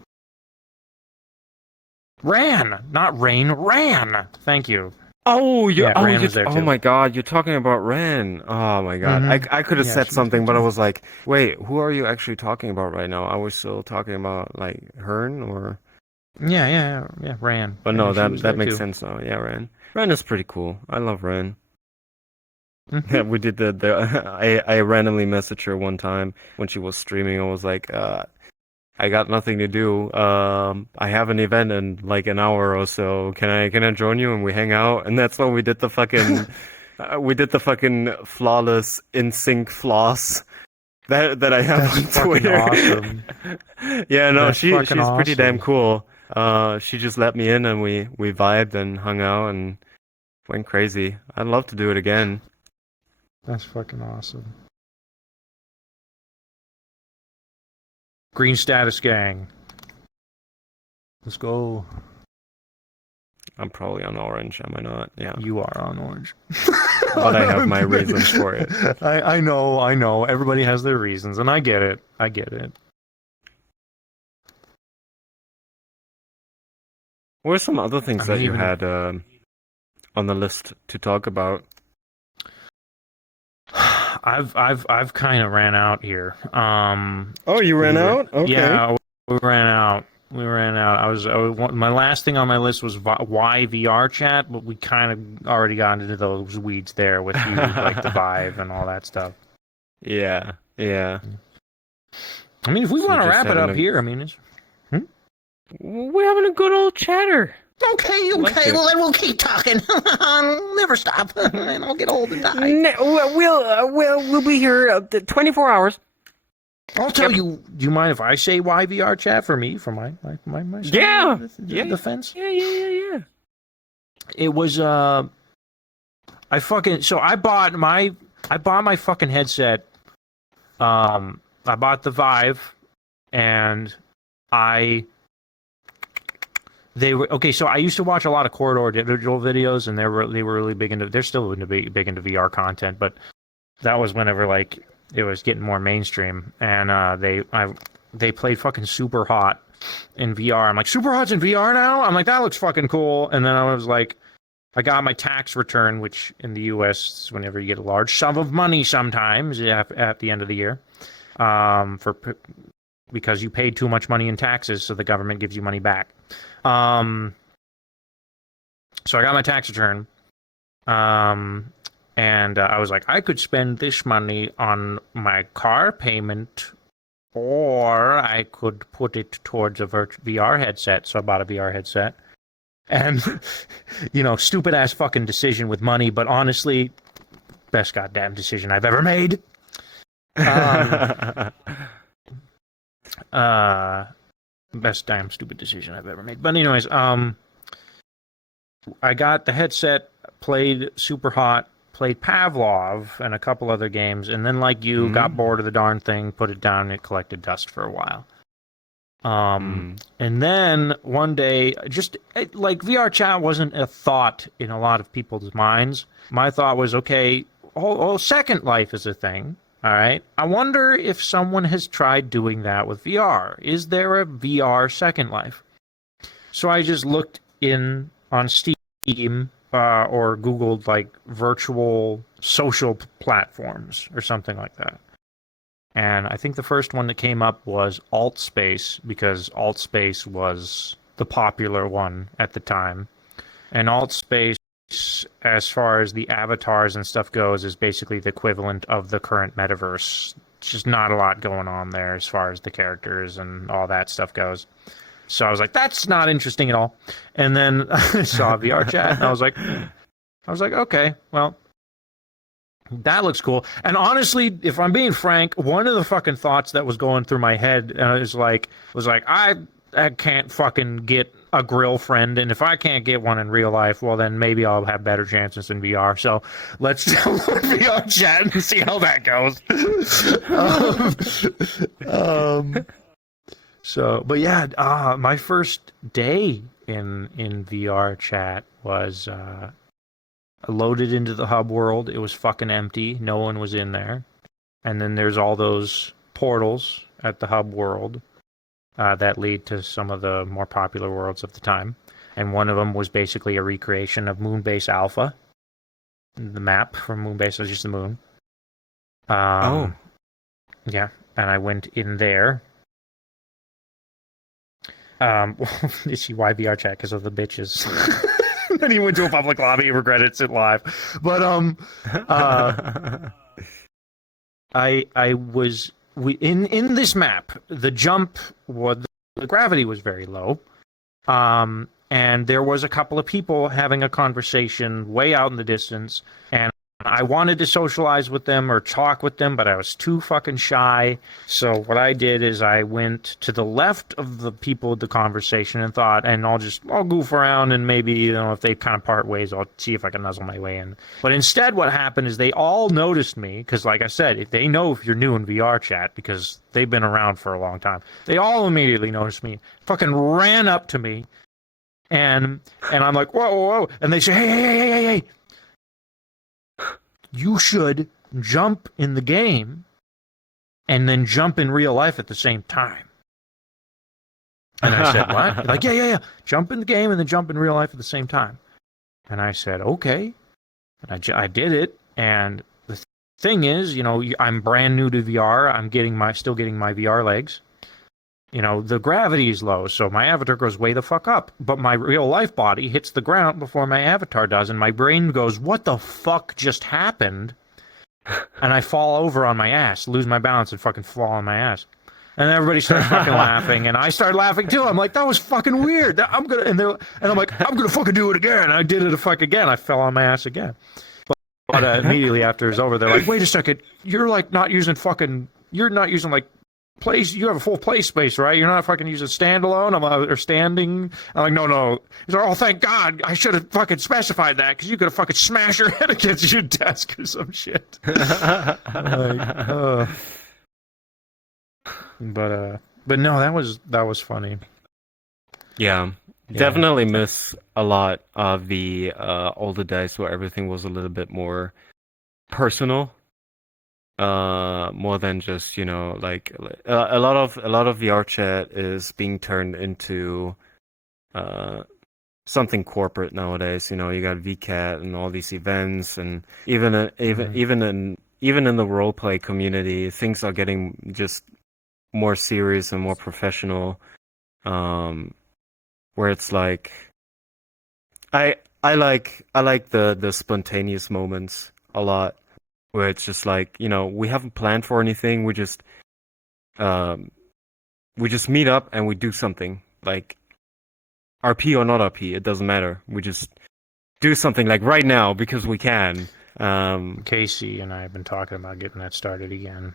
Ran, not Rain. Ran. Thank you. Oh, Ran was there oh too. my God, you're talking about Ren. Oh my God. I could have Yeah, said she was something, there but I too. was like, wait, who are you actually talking about right now? Are we still talking about like Hearn or? Yeah. Ran. But Yeah, no, she was that there makes too. sense now. Yeah, Ren. Ren is pretty cool. I love Ren. Mhm. Yeah, we did the I randomly messaged her one time when she was streaming. I was like, I got nothing to do. I have an event in like an hour or so. Can I join you and we hang out? And that's when we did the fucking flawless in sync floss that I have That's on fucking Twitter. awesome. Yeah, no, That's she's fucking pretty damn awesome. cool. She just let me in and we vibed and hung out and went crazy. I'd love to do it again. That's fucking awesome. Green status gang. Let's go. I'm probably on orange, am I not? Yeah. You are on orange. But I have my reasons for it. I know. Everybody has their reasons, and I get it. What are some other things I'm that you even. had on the list to talk about? I've kind of ran out here. Oh, you ran out? Okay. Yeah, we ran out. We ran out. My last thing on my list was why VR chat, but we kind of already got into those weeds there with you, like the Vive and all that stuff. Yeah, yeah. I mean, if we So want to just wrap it having up a- here, I mean, it's... We're having a good old chatter. Okay, Like it. well then we'll keep talking. Never stop, and I'll get old and die. We'll be here 24 hours. I'll tell you. Do you mind if I say why VR chat for me, for my Yeah. defense? Yeah. It was I bought my fucking headset. I bought the Vive, and they were okay. So I used to watch a lot of Corridor Digital videos, and they were really big into. They're still big into VR content, but that was whenever like it was getting more mainstream, and they played fucking Super Hot in VR. I'm like, Super Hot's in VR now? I'm like, that looks fucking cool. And then I was like, I got my tax return, which in the U.S. is whenever you get a large sum of money sometimes at the end of the year, because you paid too much money in taxes, so the government gives you money back. So I got my tax return, and I was like, I could spend this money on my car payment, or I could put it towards a VR headset. So I bought a VR headset. And, stupid ass fucking decision with money, but honestly, best goddamn decision I've ever made. Best damn stupid decision I've ever made. But anyways, I got the headset, played Super Hot, played Pavlov and a couple other games, and then like you, got bored of the darn thing, put it down, and it collected dust for a while. And then one day, like VR chat wasn't a thought in a lot of people's minds. My thought was, okay, Second Life is a thing. All right. I wonder if someone has tried doing that with VR. Is there a VR Second Life? So I just looked on Steam or Googled like virtual social platforms or something like that. And I think the first one that came up was AltSpace, because AltSpace was the popular one at the time. And AltSpace, as far as the avatars and stuff goes, is basically the equivalent of the current metaverse. Just not a lot going on there as far as the characters and all that stuff goes. So I was like, that's not interesting at all. And then I saw VR chat, and I was like, okay, well, that looks cool. And honestly, if I'm being frank, one of the fucking thoughts that was going through my head was like, I can't fucking get a grill friend, and if I can't get one in real life, well, then maybe I'll have better chances in VR. So let's download VR chat and see how that goes. But yeah, my first day in VR chat was loaded into the hub world. It was fucking empty. No one was in there. And then there's all those portals at the hub world that lead to some of the more popular worlds of the time. And one of them was basically a recreation of Moonbase Alpha. The map from Moonbase was just the moon. Yeah, and I went in there. You see why VR chat? Because of the bitches. Then he went to a public lobby, regretted it live. But in this map, the gravity was very low. And there was a couple of people having a conversation way out in the distance, and I wanted to socialize with them or talk with them, but I was too fucking shy. So what I did is I went to the left of the people with the conversation and thought, and I'll goof around, and maybe, if they kind of part ways, I'll see if I can nuzzle my way in. But instead what happened is they all noticed me, because like I said, they know if you're new in VR chat, because they've been around for a long time. They all immediately noticed me, fucking ran up to me, and I'm like, whoa, and they say, hey, you should jump in the game and then jump in real life at the same time. And I said, what? They're like, yeah. Jump in the game and then jump in real life at the same time. And I said, okay. And I did it. And the thing is, I'm brand new to VR. I'm still getting my VR legs. the gravity is low, so my avatar goes way the fuck up, but my real life body hits the ground before my avatar does, and my brain goes, what the fuck just happened? And I fall over on my ass, lose my balance, and fucking fall on my ass. And then everybody starts fucking laughing, and I start laughing too. I'm like, that was fucking weird. And I'm like, I'm gonna fucking do it again. And I did it a fuck again. I fell on my ass again. But immediately after it's over, they're like, wait a second, you're like you're not using like place. You have a full play space, right? You're not fucking using standalone. Or standing. I'm like, no. He's like, oh, thank God. I should have fucking specified that because you could have fucking smashed your head against your desk or some shit. But no, that was funny. Yeah. Definitely miss a lot of the older days where everything was a little bit more personal. More than just, like a lot of VR chat is being turned into something corporate nowadays. You got VCAT and all these events, and even in the roleplay community, things are getting just more serious and more professional. Where it's like I like the spontaneous moments a lot, where it's just like, we haven't planned for anything, we just meet up and we do something, like RP or not RP, it doesn't matter. We just do something like right now because we can. Casey and I have been talking about getting that started again.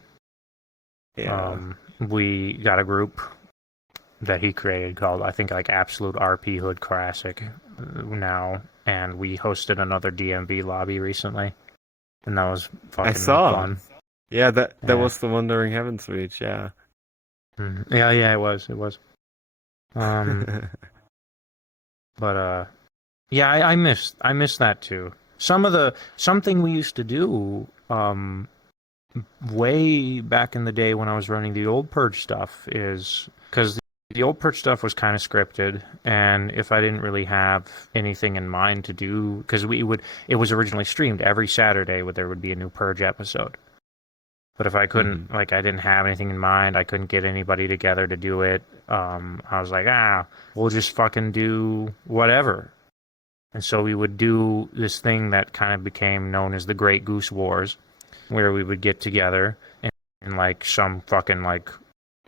Yeah. We got a group that he created called, I think, like Absolute RP Hood Classic now, and we hosted another DMV lobby recently, and that was fucking fun. Yeah, that was the one during Heaven's Reach, yeah. Yeah, it was. But yeah, I miss that too. Something we used to do way back in the day when I was running the old Purge stuff is because the old Purge stuff was kind of scripted, and if I didn't really have anything in mind to do, because it was originally streamed every Saturday where there would be a new Purge episode. But if I couldn't, like, I didn't have anything in mind, I couldn't get anybody together to do it, I was like, we'll just fucking do whatever. And so we would do this thing that kind of became known as the Great Goose Wars, where we would get together in like some fucking like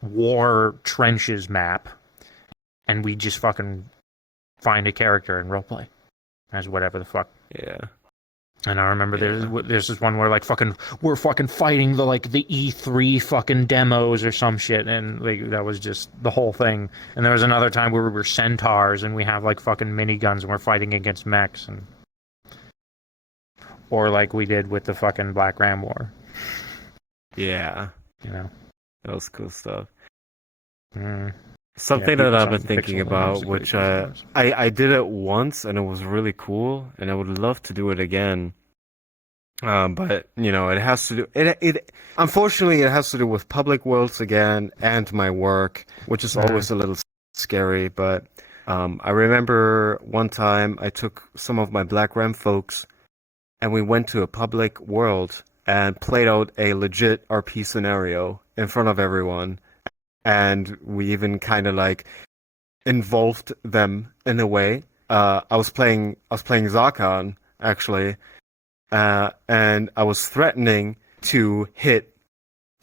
war trenches map, and we just fucking find a character and roleplay as whatever the fuck. Yeah. And I remember there's this one where like we're fucking fighting the E3 fucking demos or some shit, and like that was just the whole thing. And there was another time where we were centaurs and we have like fucking miniguns and we're fighting against mechs, or like we did with the fucking Black Ram War. Yeah. That was cool stuff. Something that I've been thinking about, which I did it once and it was really cool, and I would love to do it again. But it has to do it. Unfortunately, it has to do with public worlds again and my work, which is always a little scary. But I remember one time I took some of my Black Ram folks, and we went to a public world and played out a legit RP scenario in front of everyone. And we even kind of like involved them in a way. I was playing Zarkan actually, and I was threatening to hit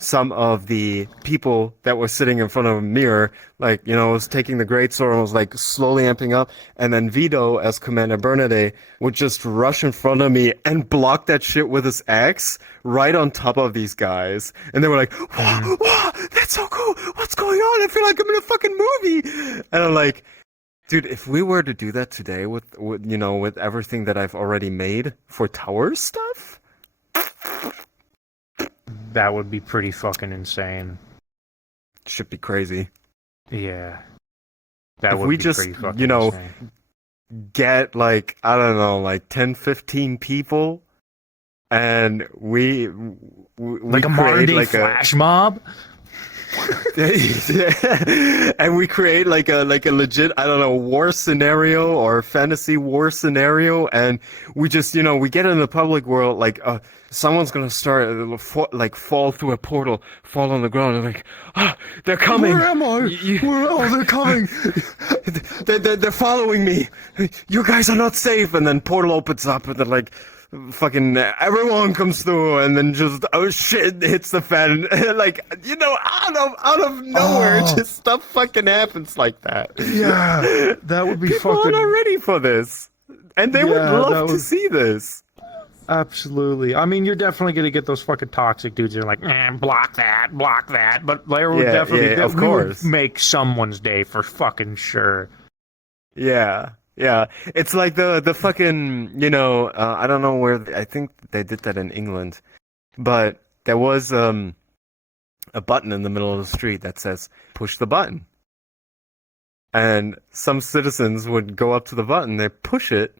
some of the people that were sitting in front of a mirror. Like, I was taking the greatsword and I was like slowly amping up, and then Vito as Commander Bernade would just rush in front of me and block that shit with his axe right on top of these guys. And they were like, wow, that's so cool, what's going on? I feel like I'm in a fucking movie. And I'm like, dude, if we were to do that today with everything that I've already made for tower stuff, that would be pretty fucking insane. Should be crazy. Yeah. That if would we be just, pretty fucking insane. Get like, I don't know, like 10, 15 people, and we like a modern day flash mob? And we create like a legit, I don't know, war scenario or fantasy war scenario, and we just, we get in the public world like someone's gonna start fall through a portal, fall on the ground, and like, they're coming. Where am I? They're coming. They're following me. You guys are not safe. And then portal opens up, and then like, fucking everyone comes through, and then just shit hits the fan. Like, out of nowhere, just stuff fucking happens like that. Yeah, that would be People fucking. are not ready for this, and they would love to see this. Absolutely. I mean, you're definitely going to get those fucking toxic dudes that are like, block that. But there would definitely, of we would course, make someone's day for fucking sure. Yeah. Yeah, it's like the fucking, I don't know where, I think they did that in England, but there was a button in the middle of the street that says, push the button. And some citizens would go up to the button, they push it,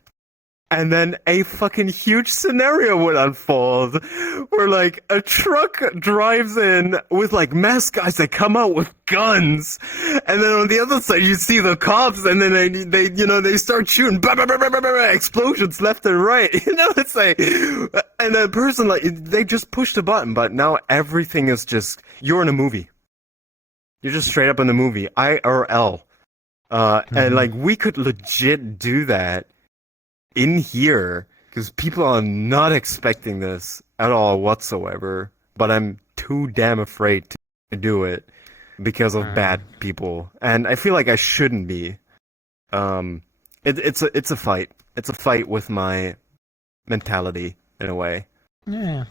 and then a fucking huge scenario would unfold where like a truck drives in with like masked guys that come out with guns, and then on the other side you see the cops, and then they start shooting, bah, bah, bah, bah, bah, bah, explosions left and right. It's like, and a person like they just pushed a button, but now everything is just, you're in a movie. You're just straight up in the movie, IRL, and like we could legit do that in here, because people are not expecting this at all whatsoever, but I'm too damn afraid to do it because of bad people, and I feel like I shouldn't be. It's a fight. It's a fight with my mentality in a way. Yeah.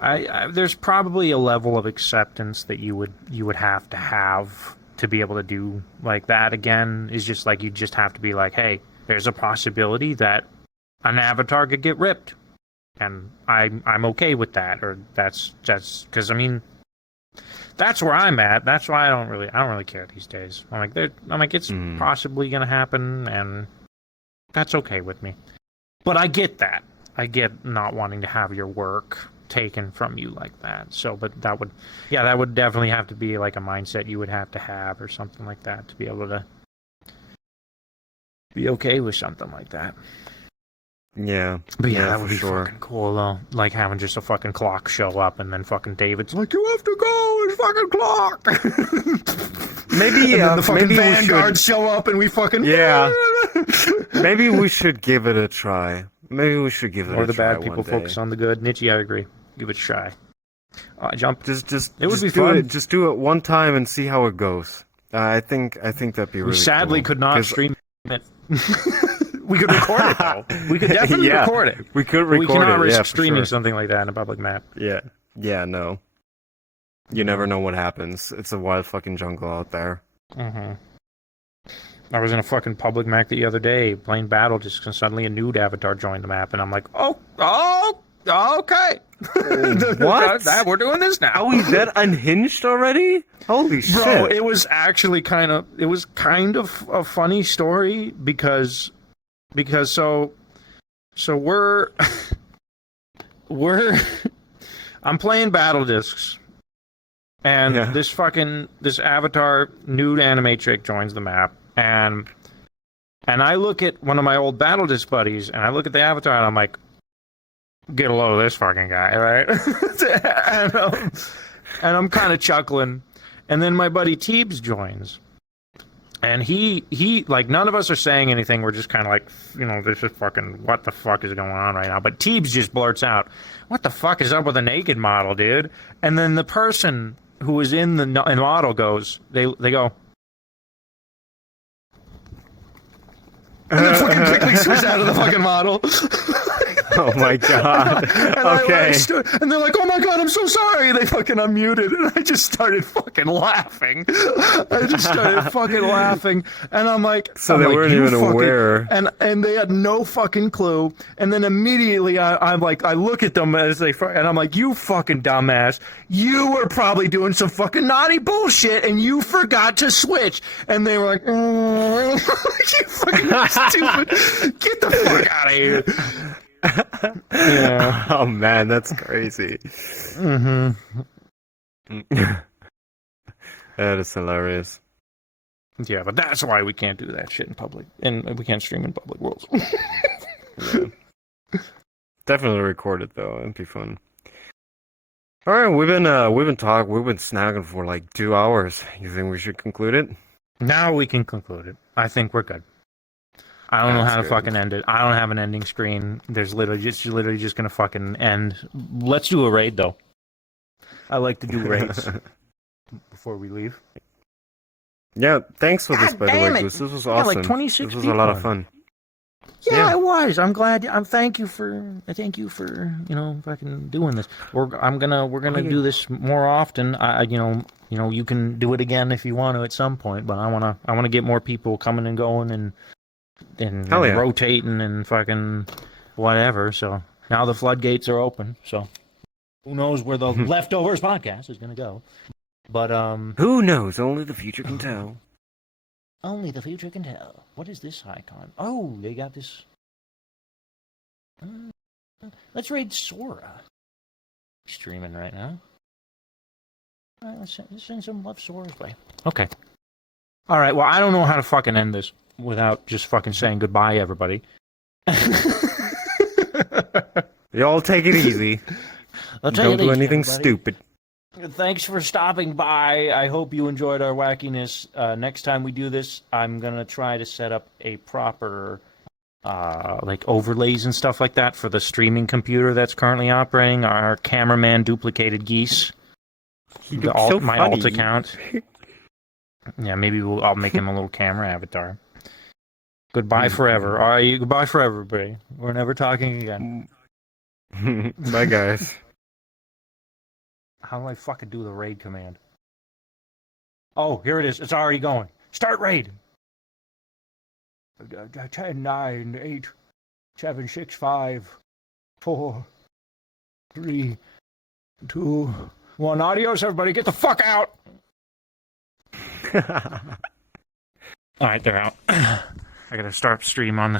I there's probably a level of acceptance that you would have to be able to do like that again. Is just like, you just have to be like, hey, there's a possibility that an avatar could get ripped, and I'm okay with that. Or that's just because, I mean, that's where I'm at. That's why I don't really care these days. I'm like it's possibly gonna happen, and that's okay with me. But I get that. I get not wanting to have your work taken from you like that. So, but that would definitely have to be like a mindset you would have to have, or something like that, to be able to be okay with something like that. Yeah. But yeah, that for would be sure. fucking cool though. Like having just a fucking clock show up, and then fucking David's like, you have to go, it's fucking clock. Maybe and then the fucking maybe vanguard show up, and we fucking maybe we should give it a try. Maybe we should give it or a the try bad people one day. focus on the good. Nietzsche, I agree. Give it a try. Jump. Just It would just be do fun. it. Just do it one time and see how it goes. I think that'd be really We sadly cool. could not 'Cause- stream it. We could record it though. We could definitely Yeah, record it. we could We record cannot it. risk Yeah, for streaming sure. something like that in a public map. Yeah, no. You never know what happens. It's a wild fucking jungle out there. Mm-hmm. I was in a fucking public map the other day playing battle, just 'cause suddenly a nude avatar joined the map, and I'm like, oh, okay. What? We're doing this now. Are we that unhinged already? Holy Bro, shit! it was actually kind of a funny story because so we're I'm playing battle discs, and Yeah. this avatar nude anime chick joins the map, and I look at one of my old battle disc buddies, and I look at the avatar, and I'm like, get a load of this fucking guy, right? and I'm kind of chuckling, and then my buddy Teebs joins, and he like, none of us are saying anything. We're just kind of like, this is fucking, what the fuck is going on right now? But Teebs just blurts out, what the fuck is up with a naked model, dude? And then the person who was in the model goes, they go, and then fucking quickly switch out of the fucking model. Oh my god. And Okay. and they're like, oh my god, I'm so sorry. They fucking unmuted, and I just started fucking laughing. And I'm like, So they weren't "You even aware." And they had no fucking clue. And then immediately I'm like, I look at them as and I'm like, you fucking dumbass. You were probably doing some fucking naughty bullshit, and you forgot to switch. And they were like, you fucking stupid. Get the fuck out of here. Yeah. Oh man, that's crazy. Mm-hmm. That is hilarious. Yeah, but that's why we can't do that shit in public, and we can't stream in public worlds. Yeah. Definitely record it though. It'd be fun. All right, we've been snagging for like 2 hours. You think we should conclude it? Now we can conclude it. I think we're good. I don't know That's how to good. fucking end it. I don't have an ending screen. There's literally just gonna fucking end. Let's do a raid though. I like to do raids before we leave. Yeah, thanks for this, God by the damn way, it. Goose. This was Yeah, awesome. like 26 This was a lot of people. fun. Yeah, Yeah. it was. I'm glad. Thank you for fucking doing this. We're gonna do this more often. You can do it again if you want to at some point. But I wanna get more people coming and going and Hell yeah. rotating and fucking whatever. So now the floodgates are open. So who knows where the leftovers podcast is gonna go? But Who knows? Only the future can tell. only the future can tell. What is this icon? Oh, they got this. Let's raid Sora. Streaming right now. All right, let's send some love Sora's way. Okay. All right. Well, I don't know how to fucking end this without just fucking saying goodbye, everybody. Y'all take it easy. I'll Don't do anything everybody. stupid. Thanks for stopping by. I hope you enjoyed our wackiness. Next time we do this, I'm gonna try to set up a proper like overlays and stuff like that for the streaming computer that's currently operating. Our cameraman duplicated geese. My alt account. Yeah, maybe I'll make him a little camera avatar. Goodbye forever. All right, goodbye forever, everybody. We're never talking again. Bye, guys. How do I fucking do the raid command? Oh, here it is. It's already going. Start raid. 10, 9, 8, 7, 6, 5, 4, 3, 2, 1. Adios, everybody. Get the fuck out. All right, they're out. I gotta start stream on the